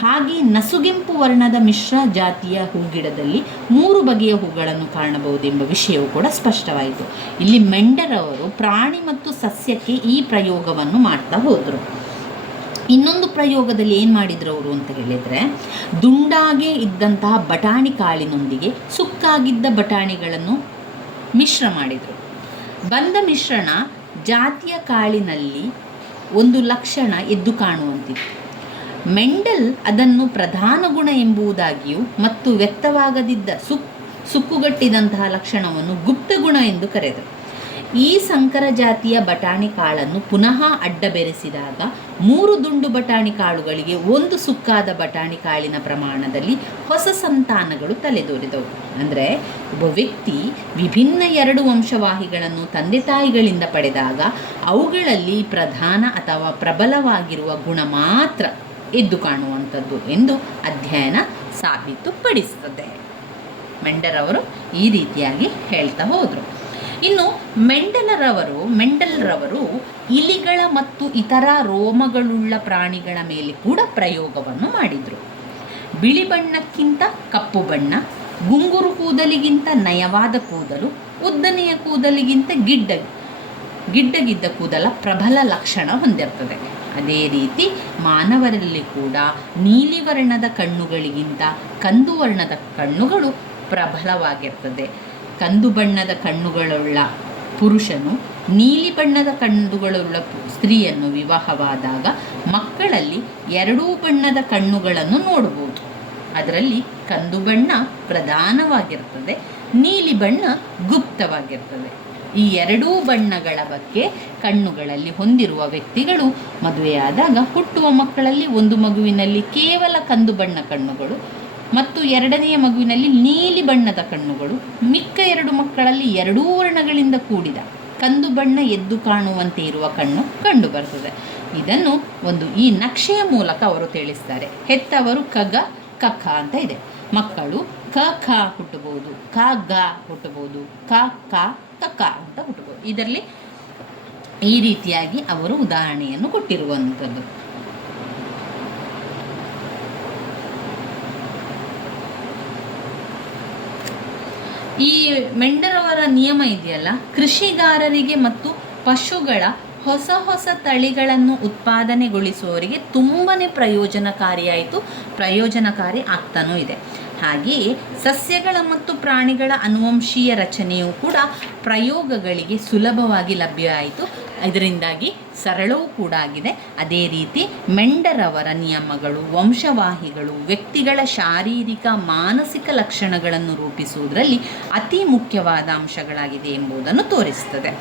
ಹಾಗೆ ನಸುಗೆಂಪು ವರ್ಣದ ಮಿಶ್ರ ಜಾತಿಯ ಹೂಗಿಡದಲ್ಲಿ 3 ಬಗೆಯ ಹೂಗಳನ್ನು ಕಾಣಬಹುದೆಂಬ ವಿಷಯವೂ ಕೂಡ ಸ್ಪಷ್ಟವಾಯಿತು. ಇಲ್ಲಿ ಮೆಂಡರ್ ಅವರು ಪ್ರಾಣಿ ಮತ್ತು ಸಸ್ಯಕ್ಕೆ ಈ ಪ್ರಯೋಗವನ್ನು ಮಾಡ್ತಾ ಹೋದರು. ಇನ್ನೊಂದು ಪ್ರಯೋಗದಲ್ಲಿ ಏನು ಮಾಡಿದ್ರು ಅವರು ಅಂತ ಹೇಳಿದರೆ, ದುಂಡಾಗೆ ಇದ್ದಂತಹ ಬಟಾಣಿ ಕಾಳಿನೊಂದಿಗೆ ಸುಕ್ಕಾಗಿದ್ದ ಬಟಾಣಿಗಳನ್ನು ಮಿಶ್ರ ಮಾಡಿದರು. ಬಂದ ಮಿಶ್ರಣ ಜಾತಿಯ ಕಾಳಿನಲ್ಲಿ ಒಂದು ಲಕ್ಷಣ ಎದ್ದು ಕಾಣುವಂತಿತ್ತು. ಮೆಂಡೆಲ್ ಅದನ್ನು ಪ್ರಧಾನ ಗುಣ ಎಂಬುದಾಗಿಯೂ ಮತ್ತು ವ್ಯಕ್ತವಾಗದಿದ್ದ ಸುಕ್ಕುಗಟ್ಟಿದಂತಹ ಲಕ್ಷಣವನ್ನು ಗುಪ್ತ ಗುಣ ಎಂದು ಕರೆದರು. ಈ ಸಂಕರ ಜಾತಿಯ ಬಟಾಣಿ ಕಾಳನ್ನು ಪುನಃ ಅಡ್ಡ ಬೆರೆಸಿದಾಗ 3 ದುಂಡು ಬಟಾಣಿ ಕಾಳುಗಳಿಗೆ 1 ಸುಕ್ಕಾದ ಬಟಾಣಿ ಕಾಳಿನ ಪ್ರಮಾಣದಲ್ಲಿ ಹೊಸ ಸಂತಾನಗಳು ತಲೆದೋರಿದವು. ಅಂದರೆ ಒಬ್ಬ ವ್ಯಕ್ತಿ ವಿಭಿನ್ನ 2 ವಂಶವಾಹಿಗಳನ್ನು ತಂದೆ ತಾಯಿಗಳಿಂದ ಪಡೆದಾಗ ಅವುಗಳಲ್ಲಿ ಪ್ರಧಾನ ಅಥವಾ ಪ್ರಬಲವಾಗಿರುವ ಗುಣ ಮಾತ್ರ ಎದ್ದು ಕಾಣುವಂಥದ್ದು ಎಂದು ಅಧ್ಯಯನ ಸಾಬೀತುಪಡಿಸುತ್ತದೆ. ಮೆಂಡರ್ ಅವರು ಈ ರೀತಿಯಾಗಿ ಹೇಳ್ತಾ ಹೋದರು. ಇನ್ನು ಮೆಂಡೆಲ್ರವರು ಇಲಿಗಳ ಮತ್ತು ಇತರ ರೋಮಗಳುಳ್ಳ ಪ್ರಾಣಿಗಳ ಮೇಲೆ ಕೂಡ ಪ್ರಯೋಗವನ್ನು ಮಾಡಿದರು. ಬಿಳಿ ಬಣ್ಣಕ್ಕಿಂತ ಕಪ್ಪು ಬಣ್ಣ, ಗುಂಗುರು ಕೂದಲಿಗಿಂತ ನಯವಾದ ಕೂದಲು, ಉದ್ದನೆಯ ಕೂದಲಿಗಿಂತ ಗಿಡ್ಡಗಿದ್ದ ಕೂದಲ ಪ್ರಬಲ ಲಕ್ಷಣ ಹೊಂದಿರ್ತದೆ. ಅದೇ ರೀತಿ ಮಾನವರಲ್ಲಿ ಕೂಡ ನೀಲಿ ವರ್ಣದ ಕಣ್ಣುಗಳಿಗಿಂತ ಕಂದು ವರ್ಣದ ಕಣ್ಣುಗಳು ಪ್ರಬಲವಾಗಿರ್ತದೆ. ಕಂದು ಬಣ್ಣದ ಕಣ್ಣುಗಳುಳ್ಳ ಪುರುಷನು ನೀಲಿ ಬಣ್ಣದ ಕಣ್ಣುಗಳುಳ್ಳ ಸ್ತ್ರೀಯನ್ನು ವಿವಾಹವಾದಾಗ ಮಕ್ಕಳಲ್ಲಿ 2 ಬಣ್ಣದ ಕಣ್ಣುಗಳನ್ನು ನೋಡಬಹುದು. ಅದರಲ್ಲಿ ಕಂದು ಬಣ್ಣ ಪ್ರಧಾನವಾಗಿರ್ತದೆ, ನೀಲಿ ಬಣ್ಣ ಗುಪ್ತವಾಗಿರ್ತದೆ. ಈ 2 ಬಣ್ಣಗಳ ಬಗ್ಗೆ ಕಣ್ಣುಗಳಲ್ಲಿ ಹೊಂದಿರುವ ವ್ಯಕ್ತಿಗಳು ಮದುವೆಯಾದಾಗ ಹುಟ್ಟುವ ಮಕ್ಕಳಲ್ಲಿ ಒಂದು ಮಗುವಿನಲ್ಲಿ ಕೇವಲ ಕಂದು ಬಣ್ಣ ಕಣ್ಣುಗಳು ಮತ್ತು 2ನೆಯ ಮಗುವಿನಲ್ಲಿ ನೀಲಿ ಬಣ್ಣದ ಕಣ್ಣುಗಳು, ಮಿಕ್ಕ 2 ಮಕ್ಕಳಲ್ಲಿ 2 ವರ್ಣಗಳಿಂದ ಕೂಡಿದ ಕಂದು ಬಣ್ಣ ಎದ್ದು ಕಾಣುವಂತೆ ಇರುವ ಕಣ್ಣು ಕಂಡು ಬರ್ತದೆ. ಇದನ್ನು ಈ ನಕ್ಷೆಯ ಮೂಲಕ ಅವರು ತಿಳಿಸ್ತಾರೆ. ಹೆತ್ತವರು ಕಗ ಕಖ ಅಂತ ಇದೆ. ಮಕ್ಕಳು ಕ ಖ ಹುಟ್ಟಬಹುದು, ಕ ಗ ಹುಟ್ಟಬಹುದು, ಕ ಕ ಕಕ್ಕ ಅಂತ ಹುಟ್ಟಬಹುದು. ಇದರಲ್ಲಿ ಈ ರೀತಿಯಾಗಿ ಅವರು ಉದಾಹರಣೆಯನ್ನು ಕೊಟ್ಟಿರುವಂಥದ್ದು. ಈ ಮೆಂಡರ್ ಅವರ ನಿಯಮ ಇದೆಯಲ್ಲ, ಕೃಷಿಗಾರರಿಗೆ ಮತ್ತು ಪಶುಗಳ ಹೊಸ ತಳಿಗಳನ್ನು ಉತ್ಪಾದನೆಗೊಳಿಸುವವರಿಗೆ ತುಂಬಾ ಪ್ರಯೋಜನಕಾರಿ ಆಗ್ತಾನೂ ಇದೆ. ಹಾಗೆಯೇ ಸಸ್ಯಗಳ ಮತ್ತು ಪ್ರಾಣಿಗಳ ಅನುವಂಶೀಯ ರಚನೆಯು ಕೂಡ ಪ್ರಯೋಗಗಳಿಗೆ ಸುಲಭವಾಗಿ ಲಭ್ಯ ಆಯಿತು. ಇದರಿಂದಾಗಿ ಸರಳವೂ ಕೂಡ ಆಗಿದೆ. ಅದೇ ರೀತಿ ಮೆಂಡರವರ ನಿಯಮಗಳು ವಂಶವಾಹಿಗಳು ವ್ಯಕ್ತಿಗಳ ಶಾರೀರಿಕ ಮಾನಸಿಕ ಲಕ್ಷಣಗಳನ್ನು ರೂಪಿಸುವುದರಲ್ಲಿ ಅತಿ ಮುಖ್ಯವಾದ ಅಂಶಗಳಾಗಿದೆ ಎಂಬುದನ್ನು ತೋರಿಸುತ್ತದೆ.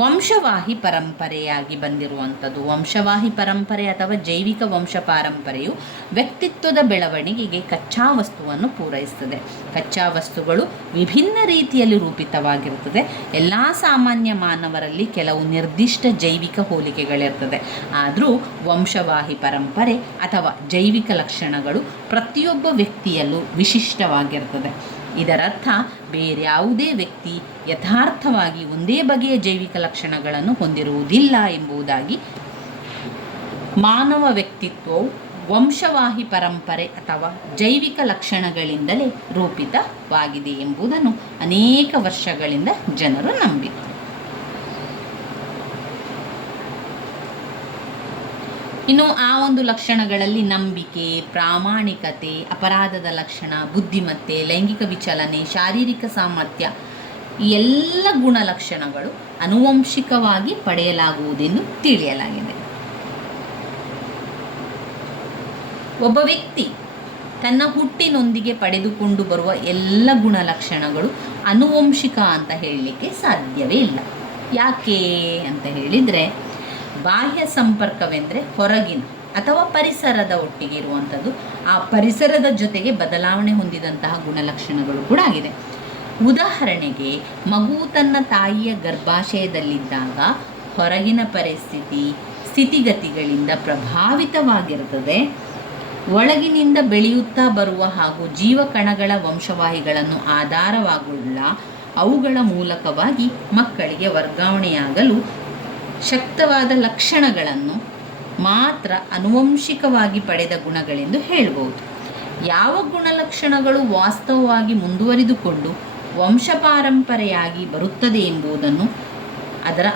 ವಂಶವಾಹಿ ಪರಂಪರೆಯಾಗಿ ಬಂದಿರುವಂಥದ್ದು, ವಂಶವಾಹಿ ಪರಂಪರೆ ಅಥವಾ ಜೈವಿಕ ವಂಶ ಪಾರಂಪರೆಯು ವ್ಯಕ್ತಿತ್ವದ ಬೆಳವಣಿಗೆಗೆ ಕಚ್ಚಾ ವಸ್ತುವನ್ನು ಪೂರೈಸುತ್ತದೆ. ಕಚ್ಚಾ ವಸ್ತುಗಳು ವಿಭಿನ್ನ ರೀತಿಯಲ್ಲಿ ರೂಪಿತವಾಗಿರುತ್ತದೆ. ಎಲ್ಲ ಸಾಮಾನ್ಯ ಮಾನವರಲ್ಲಿ ಕೆಲವು ನಿರ್ದಿಷ್ಟ ಜೈವಿಕ ಹೋಲಿಕೆಗಳಿರ್ತದೆ. ಆದರೂ ವಂಶವಾಹಿ ಪರಂಪರೆ ಅಥವಾ ಜೈವಿಕ ಲಕ್ಷಣಗಳು ಪ್ರತಿಯೊಬ್ಬ ವ್ಯಕ್ತಿಯಲ್ಲೂ ವಿಶಿಷ್ಟವಾಗಿರ್ತದೆ. ಇದರರ್ಥ ಬೇರ್ಯಾವುದೇ ವ್ಯಕ್ತಿ ಯಥಾರ್ಥವಾಗಿ ಒಂದೇ ಬಗೆಯ ಜೈವಿಕ ಲಕ್ಷಣಗಳನ್ನು ಹೊಂದಿರುವುದಿಲ್ಲ ಎಂಬುದಾಗಿ. ಮಾನವ ವ್ಯಕ್ತಿತ್ವವು ವಂಶವಾಹಿ ಪರಂಪರೆ ಅಥವಾ ಜೈವಿಕ ಲಕ್ಷಣಗಳಿಂದಲೇ ರೂಪಿತವಾಗಿದೆ ಎಂಬುದನ್ನು ಅನೇಕ ವರ್ಷಗಳಿಂದ ಜನರು ನಂಬಿದರು. ಇನ್ನು ಆ ಒಂದು ಲಕ್ಷಣಗಳಲ್ಲಿ ನಂಬಿಕೆ, ಪ್ರಾಮಾಣಿಕತೆ, ಅಪರಾಧದ ಲಕ್ಷಣ, ಬುದ್ಧಿಮತ್ತೆ, ಲೈಂಗಿಕ ವಿಚಲನೆ, ಶಾರೀರಿಕ ಸಾಮರ್ಥ್ಯ ಈ ಎಲ್ಲ ಗುಣಲಕ್ಷಣಗಳು ಆನುವಂಶಿಕವಾಗಿ ಪಡೆಯಲಾಗುವುದೆಂದು ತಿಳಿಯಲಾಗಿದೆ. ಒಬ್ಬ ವ್ಯಕ್ತಿ ತನ್ನ ಹುಟ್ಟಿನೊಂದಿಗೆ ಪಡೆದುಕೊಂಡು ಬರುವ ಎಲ್ಲ ಗುಣಲಕ್ಷಣಗಳು ಆನುವಂಶಿಕ ಅಂತ ಹೇಳಲಿಕ್ಕೆ ಸಾಧ್ಯವೇ ಇಲ್ಲ. ಯಾಕೆ ಅಂತ ಹೇಳಿದರೆ, ಬಾಹ್ಯ ಸಂಪರ್ಕವೆಂದರೆ ಹೊರಗಿನ ಅಥವಾ ಪರಿಸರದ ಒಟ್ಟಿಗೆ ಇರುವಂಥದ್ದು. ಆ ಪರಿಸರದ ಜೊತೆಗೆ ಬದಲಾವಣೆ ಹೊಂದಿದಂತಹ ಗುಣಲಕ್ಷಣಗಳು ಕೂಡ ಆಗಿದೆ. ಉದಾಹರಣೆಗೆ, ಮಗು ತನ್ನ ತಾಯಿಯ ಗರ್ಭಾಶಯದಲ್ಲಿದ್ದಾಗ ಹೊರಗಿನ ಪರಿಸ್ಥಿತಿ ಸ್ಥಿತಿಗತಿಗಳಿಂದ ಪ್ರಭಾವಿತವಾಗಿರುತ್ತದೆ. ಒಳಗಿನಿಂದ ಬೆಳೆಯುತ್ತಾ ಬರುವ ಹಾಗೂ ಜೀವಕಣಗಳ ವಂಶವಾಹಿಗಳನ್ನು ಆಧಾರವಾಗುಳ್ಳ ಅವುಗಳ ಮೂಲಕವಾಗಿ ಮಕ್ಕಳಿಗೆ ವರ್ಗಾವಣೆಯಾಗಲು ಶಕ್ತವಾದ ಲಕ್ಷಣಗಳನ್ನು ಮಾತ್ರ ಆನುವಂಶಿಕವಾಗಿ ಪಡೆದ ಗುಣಗಳೆಂದು ಹೇಳಬಹುದು. ಯಾವ ಗುಣಲಕ್ಷಣಗಳು ವಾಸ್ತವವಾಗಿ ಮುಂದುವರಿದುಕೊಂಡು ವಂಶಪಾರಂಪರೆಯಾಗಿ ಬರುತ್ತದೆ ಎಂಬುದನ್ನು ಅದರ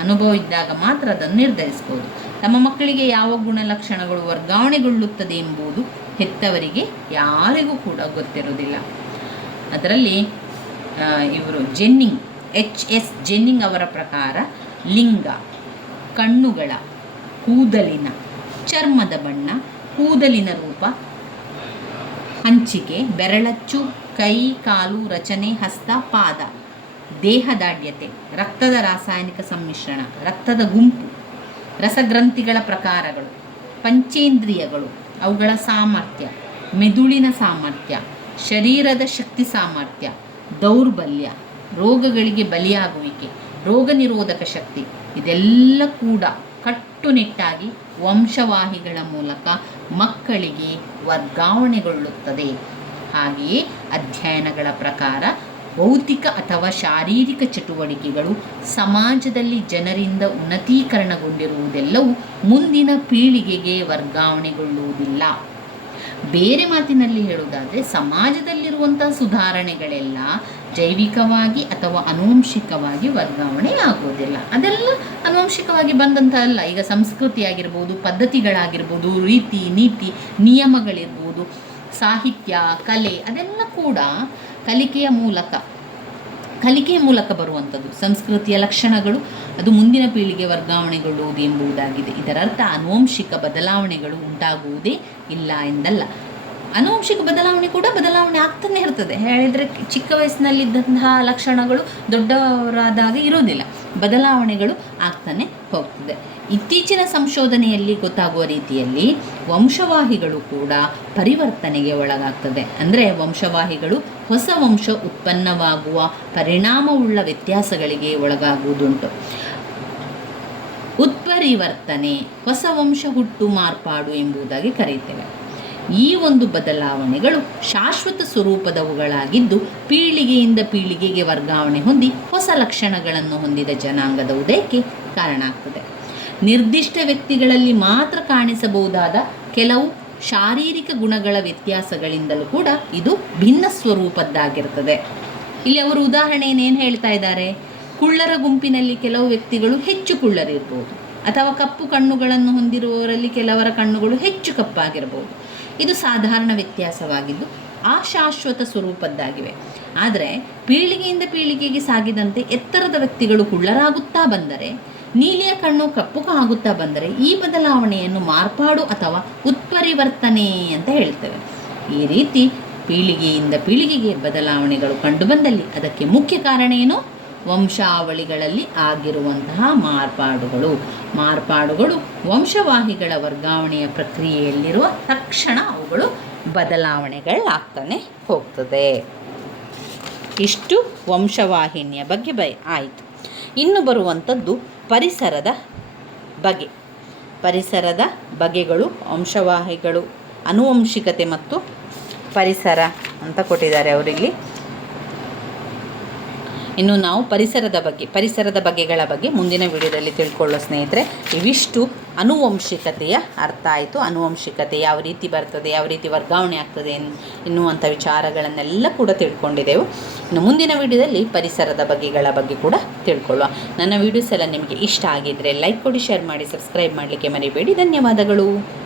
ಅನುಭವ ಇದ್ದಾಗ ಮಾತ್ರ ಅದನ್ನು ನಿರ್ಧರಿಸಬಹುದು. ತಮ್ಮ ಮಕ್ಕಳಿಗೆ ಯಾವ ಗುಣಲಕ್ಷಣಗಳು ವರ್ಗಾವಣೆಗೊಳ್ಳುತ್ತದೆ ಎಂಬುದು ಹೆತ್ತವರಿಗೆ ಯಾರಿಗೂ ಕೂಡ ಗೊತ್ತಿರುವುದಿಲ್ಲ. ಅದರಲ್ಲಿ ಇವರು H.S. ಜೆನ್ನಿಂಗ್ ಅವರ ಪ್ರಕಾರ ಲಿಂಗ, ಕಣ್ಣುಗಳ, ಕೂದಲಿನ, ಚರ್ಮದ ಬಣ್ಣ, ಕೂದಲಿನ ರೂಪ, ಹಂಚಿಕೆ, ಬೆರಳಚ್ಚು, ಕೈ ಕಾಲು ರಚನೆ, ಹಸ್ತ ಪಾದ, ದೇಹದಾಢ್ಯತೆ, ರಕ್ತದ ರಾಸಾಯನಿಕ ಸಮ್ಮಿಶ್ರಣ, ರಕ್ತದ ಗುಂಪು, ರಸಗ್ರಂಥಿಗಳ ಪ್ರಕಾರಗಳು, ಪಂಚೇಂದ್ರಿಯಗಳು, ಅವುಗಳ ಸಾಮರ್ಥ್ಯ, ಮೆದುಳಿನ ಸಾಮರ್ಥ್ಯ, ಶರೀರದ ಶಕ್ತಿ ಸಾಮರ್ಥ್ಯ, ದೌರ್ಬಲ್ಯ, ರೋಗಗಳಿಗೆ ಬಲಿಯಾಗುವಿಕೆ, ರೋಗ ನಿರೋಧಕ ಶಕ್ತಿ, ಇದೆಲ್ಲ ಕೂಡ ಕಟ್ಟುನಿಟ್ಟಾಗಿ ವಂಶವಾಹಿಗಳ ಮೂಲಕ ಮಕ್ಕಳಿಗೆ ವರ್ಗಾವಣೆಗೊಳ್ಳುತ್ತದೆ. ಹಾಗೆಯೇ ಅಧ್ಯಯನಗಳ ಪ್ರಕಾರ ಭೌತಿಕ ಅಥವಾ ಶಾರೀರಿಕ ಚಟುವಟಿಕೆಗಳು ಸಮಾಜದಲ್ಲಿ ಜನರಿಂದ ಉನ್ನತೀಕರಣಗೊಂಡಿರುವುದೆಲ್ಲವೂ ಮುಂದಿನ ಪೀಳಿಗೆಗೆ ವರ್ಗಾವಣೆಗೊಳ್ಳುವುದಿಲ್ಲ. ಬೇರೆ ಮಾತಿನಲ್ಲಿ ಹೇಳುವುದಾದರೆ, ಸಮಾಜದಲ್ಲಿರುವಂಥ ಸುಧಾರಣೆಗಳೆಲ್ಲ ಜೈವಿಕವಾಗಿ ಅಥವಾ ಆನುವಂಶಿಕವಾಗಿ ವರ್ಗಾವಣೆ ಆಗುವುದಿಲ್ಲ. ಅದೆಲ್ಲ ಆನುವಂಶಿಕವಾಗಿ ಬಂದಂಥಲ್ಲ. ಈಗ ಸಂಸ್ಕೃತಿ ಆಗಿರ್ಬೋದು, ಪದ್ಧತಿಗಳಾಗಿರ್ಬೋದು, ರೀತಿ ನೀತಿ ನಿಯಮಗಳಿರ್ಬೋದು, ಸಾಹಿತ್ಯ, ಕಲೆ, ಅದೆಲ್ಲ ಕೂಡ ಕಲಿಕೆಯ ಮೂಲಕ ಬರುವಂಥದ್ದು. ಸಂಸ್ಕೃತಿಯ ಲಕ್ಷಣಗಳು ಅದು ಮುಂದಿನ ಪೀಳಿಗೆ ವರ್ಗಾವಣೆಗೊಳ್ಳುವುದು ಎಂಬುದಾಗಿದೆ. ಇದರರ್ಥ ಆನುವಂಶಿಕ ಬದಲಾವಣೆಗಳು ಉಂಟಾಗುವುದೇ ಇಲ್ಲ ಎಂದಲ್ಲ. ಆನುವಂಶಿಕ ಬದಲಾವಣೆ ಕೂಡ ಬದಲಾವಣೆ ಆಗ್ತಾನೆ ಇರ್ತದೆ. ಹೇಳಿದರೆ ಚಿಕ್ಕ ವಯಸ್ಸಿನಲ್ಲಿದ್ದಂತಹ ಲಕ್ಷಣಗಳು ದೊಡ್ಡವರಾದಾಗ ಇರೋದಿಲ್ಲ, ಬದಲಾವಣೆಗಳು ಆಗ್ತಾನೆ ಹೋಗ್ತದೆ. ಇತ್ತೀಚಿನ ಸಂಶೋಧನೆಯಲ್ಲಿ ಗೊತ್ತಾಗುವ ರೀತಿಯಲ್ಲಿ ವಂಶವಾಹಿಗಳು ಕೂಡ ಪರಿವರ್ತನೆಗೆ ಒಳಗಾಗ್ತದೆ. ಅಂದರೆ ವಂಶವಾಹಿಗಳು ಹೊಸ ವಂಶ ಉತ್ಪನ್ನವಾಗುವ ಪರಿಣಾಮವುಳ್ಳ ವ್ಯತ್ಯಾಸಗಳಿಗೆ ಒಳಗಾಗುವುದುಂಟು. ಉತ್ಪರಿವರ್ತನೆ, ಹೊಸ ವಂಶ ಹುಟ್ಟು ಮಾರ್ಪಾಡು ಎಂಬುದಾಗಿ ಕರೆಯುತ್ತೇವೆ. ಈ ಒಂದು ಬದಲಾವಣೆಗಳು ಶಾಶ್ವತ ಸ್ವರೂಪದವುಗಳಾಗಿದ್ದು ಪೀಳಿಗೆಯಿಂದ ಪೀಳಿಗೆಗೆ ವರ್ಗಾವಣೆ ಹೊಂದಿ ಹೊಸ ಲಕ್ಷಣಗಳನ್ನು ಹೊಂದಿದ ಜನಾಂಗದ ಉದಯಕ್ಕೆ ಕಾರಣ ಆಗ್ತದೆ. ನಿರ್ದಿಷ್ಟ ವ್ಯಕ್ತಿಗಳಲ್ಲಿ ಮಾತ್ರ ಕಾಣಿಸಬಹುದಾದ ಕೆಲವು ಶಾರೀರಿಕ ಗುಣಗಳ ವ್ಯತ್ಯಾಸಗಳಿಂದಲೂ ಕೂಡ ಇದು ಭಿನ್ನ ಸ್ವರೂಪದ್ದಾಗಿರ್ತದೆ. ಇಲ್ಲಿ ಅವರು ಉದಾಹರಣೆಯನ್ನೇನು ಹೇಳ್ತಾ ಇದ್ದಾರೆ? ಕುಳ್ಳರ ಗುಂಪಿನಲ್ಲಿ ಕೆಲವು ವ್ಯಕ್ತಿಗಳು ಹೆಚ್ಚು ಕುಳ್ಳರಿರ್ಬೋದು, ಅಥವಾ ಕಪ್ಪು ಕಣ್ಣುಗಳನ್ನು ಹೊಂದಿರುವವರಲ್ಲಿ ಕೆಲವರ ಕಣ್ಣುಗಳು ಹೆಚ್ಚು ಕಪ್ಪಾಗಿರ್ಬೋದು. ಇದು ಸಾಧಾರಣ ವ್ಯತ್ಯಾಸವಾಗಿದ್ದು ಅಶಾಶ್ವತ ಸ್ವರೂಪದ್ದಾಗಿವೆ. ಆದರೆ ಪೀಳಿಗೆಯಿಂದ ಪೀಳಿಗೆಗೆ ಸಾಗಿದಂತೆ ಎತ್ತರದ ವ್ಯಕ್ತಿಗಳು ಕುಳ್ಳರಾಗುತ್ತಾ ಬಂದರೆ ನೀಲಿಯ ಕಣ್ಣು ಕಪ್ಪು ಆಗುತ್ತಾ ಬಂದರೆ ಈ ಬದಲಾವಣೆಯನ್ನು ಮಾರ್ಪಾಡು ಅಥವಾ ಉತ್ಪರಿವರ್ತನೆ ಅಂತ ಹೇಳ್ತೇವೆ. ಈ ರೀತಿ ಪೀಳಿಗೆಯಿಂದ ಪೀಳಿಗೆಗೆ ಬದಲಾವಣೆಗಳು ಕಂಡುಬಂದಲ್ಲಿ ಅದಕ್ಕೆ ಮುಖ್ಯ ಕಾರಣ ಏನು? ವಂಶಾವಳಿಗಳಲ್ಲಿ ಆಗಿರುವಂತಹ ಮಾರ್ಪಾಡುಗಳು ವಂಶವಾಹಿಗಳ ವರ್ಗಾವಣೆಯ ಪ್ರಕ್ರಿಯೆಯಲ್ಲಿರುವ ತಕ್ಷಣ ಅವುಗಳು ಬದಲಾವಣೆಗಳಾಗ್ತಾನೆ ಹೋಗ್ತದೆ. ಇಷ್ಟು ವಂಶವಾಹಿನಿಯ ಬಗ್ಗೆ ಆಯಿತು. ಇನ್ನು ಬರುವಂಥದ್ದು ಪರಿಸರದ ಬಗೆಗಳು, ವಂಶವಾಹಿಗಳು, ಆನುವಂಶಿಕತೆ ಮತ್ತು ಪರಿಸರ ಅಂತ ಕೊಟ್ಟಿದ್ದಾರೆ ಅವರಿಲ್ಲಿ. ಇನ್ನು ನಾವು ಪರಿಸರದ ಬಗೆಗಳ ಬಗ್ಗೆ ಮುಂದಿನ ವಿಡಿಯೋದಲ್ಲಿ ತಿಳ್ಕೊಳ್ಳೋ ಸ್ನೇಹಿತರೆ. ಇವಿಷ್ಟು ಆನುವಂಶಿಕತೆಯ ಅರ್ಥ ಆಯಿತು. ಆನುವಂಶಿಕತೆ ಯಾವ ರೀತಿ ಬರ್ತದೆ, ಯಾವ ರೀತಿ ವರ್ಗಾವಣೆ ಆಗ್ತದೆ ಎನ್ನುವಂಥ ವಿಚಾರಗಳನ್ನೆಲ್ಲ ಕೂಡ ತಿಳ್ಕೊಂಡಿದ್ದೆವು. ಇನ್ನು ಮುಂದಿನ ವಿಡಿಯೋದಲ್ಲಿ ಪರಿಸರದ ಬಗೆಗಳ ಬಗ್ಗೆ ಕೂಡ ತಿಳ್ಕೊಳ್ಳುವ. ನನ್ನ ವಿಡಿಯೋಸ್ ಎಲ್ಲ ನಿಮಗೆ ಇಷ್ಟ ಆಗಿದ್ದರೆ ಲೈಕ್ ಕೊಡಿ, ಶೇರ್ ಮಾಡಿ, ಸಬ್ಸ್ಕ್ರೈಬ್ ಮಾಡಲಿಕ್ಕೆ ಮರಿಬೇಡಿ. ಧನ್ಯವಾದಗಳು.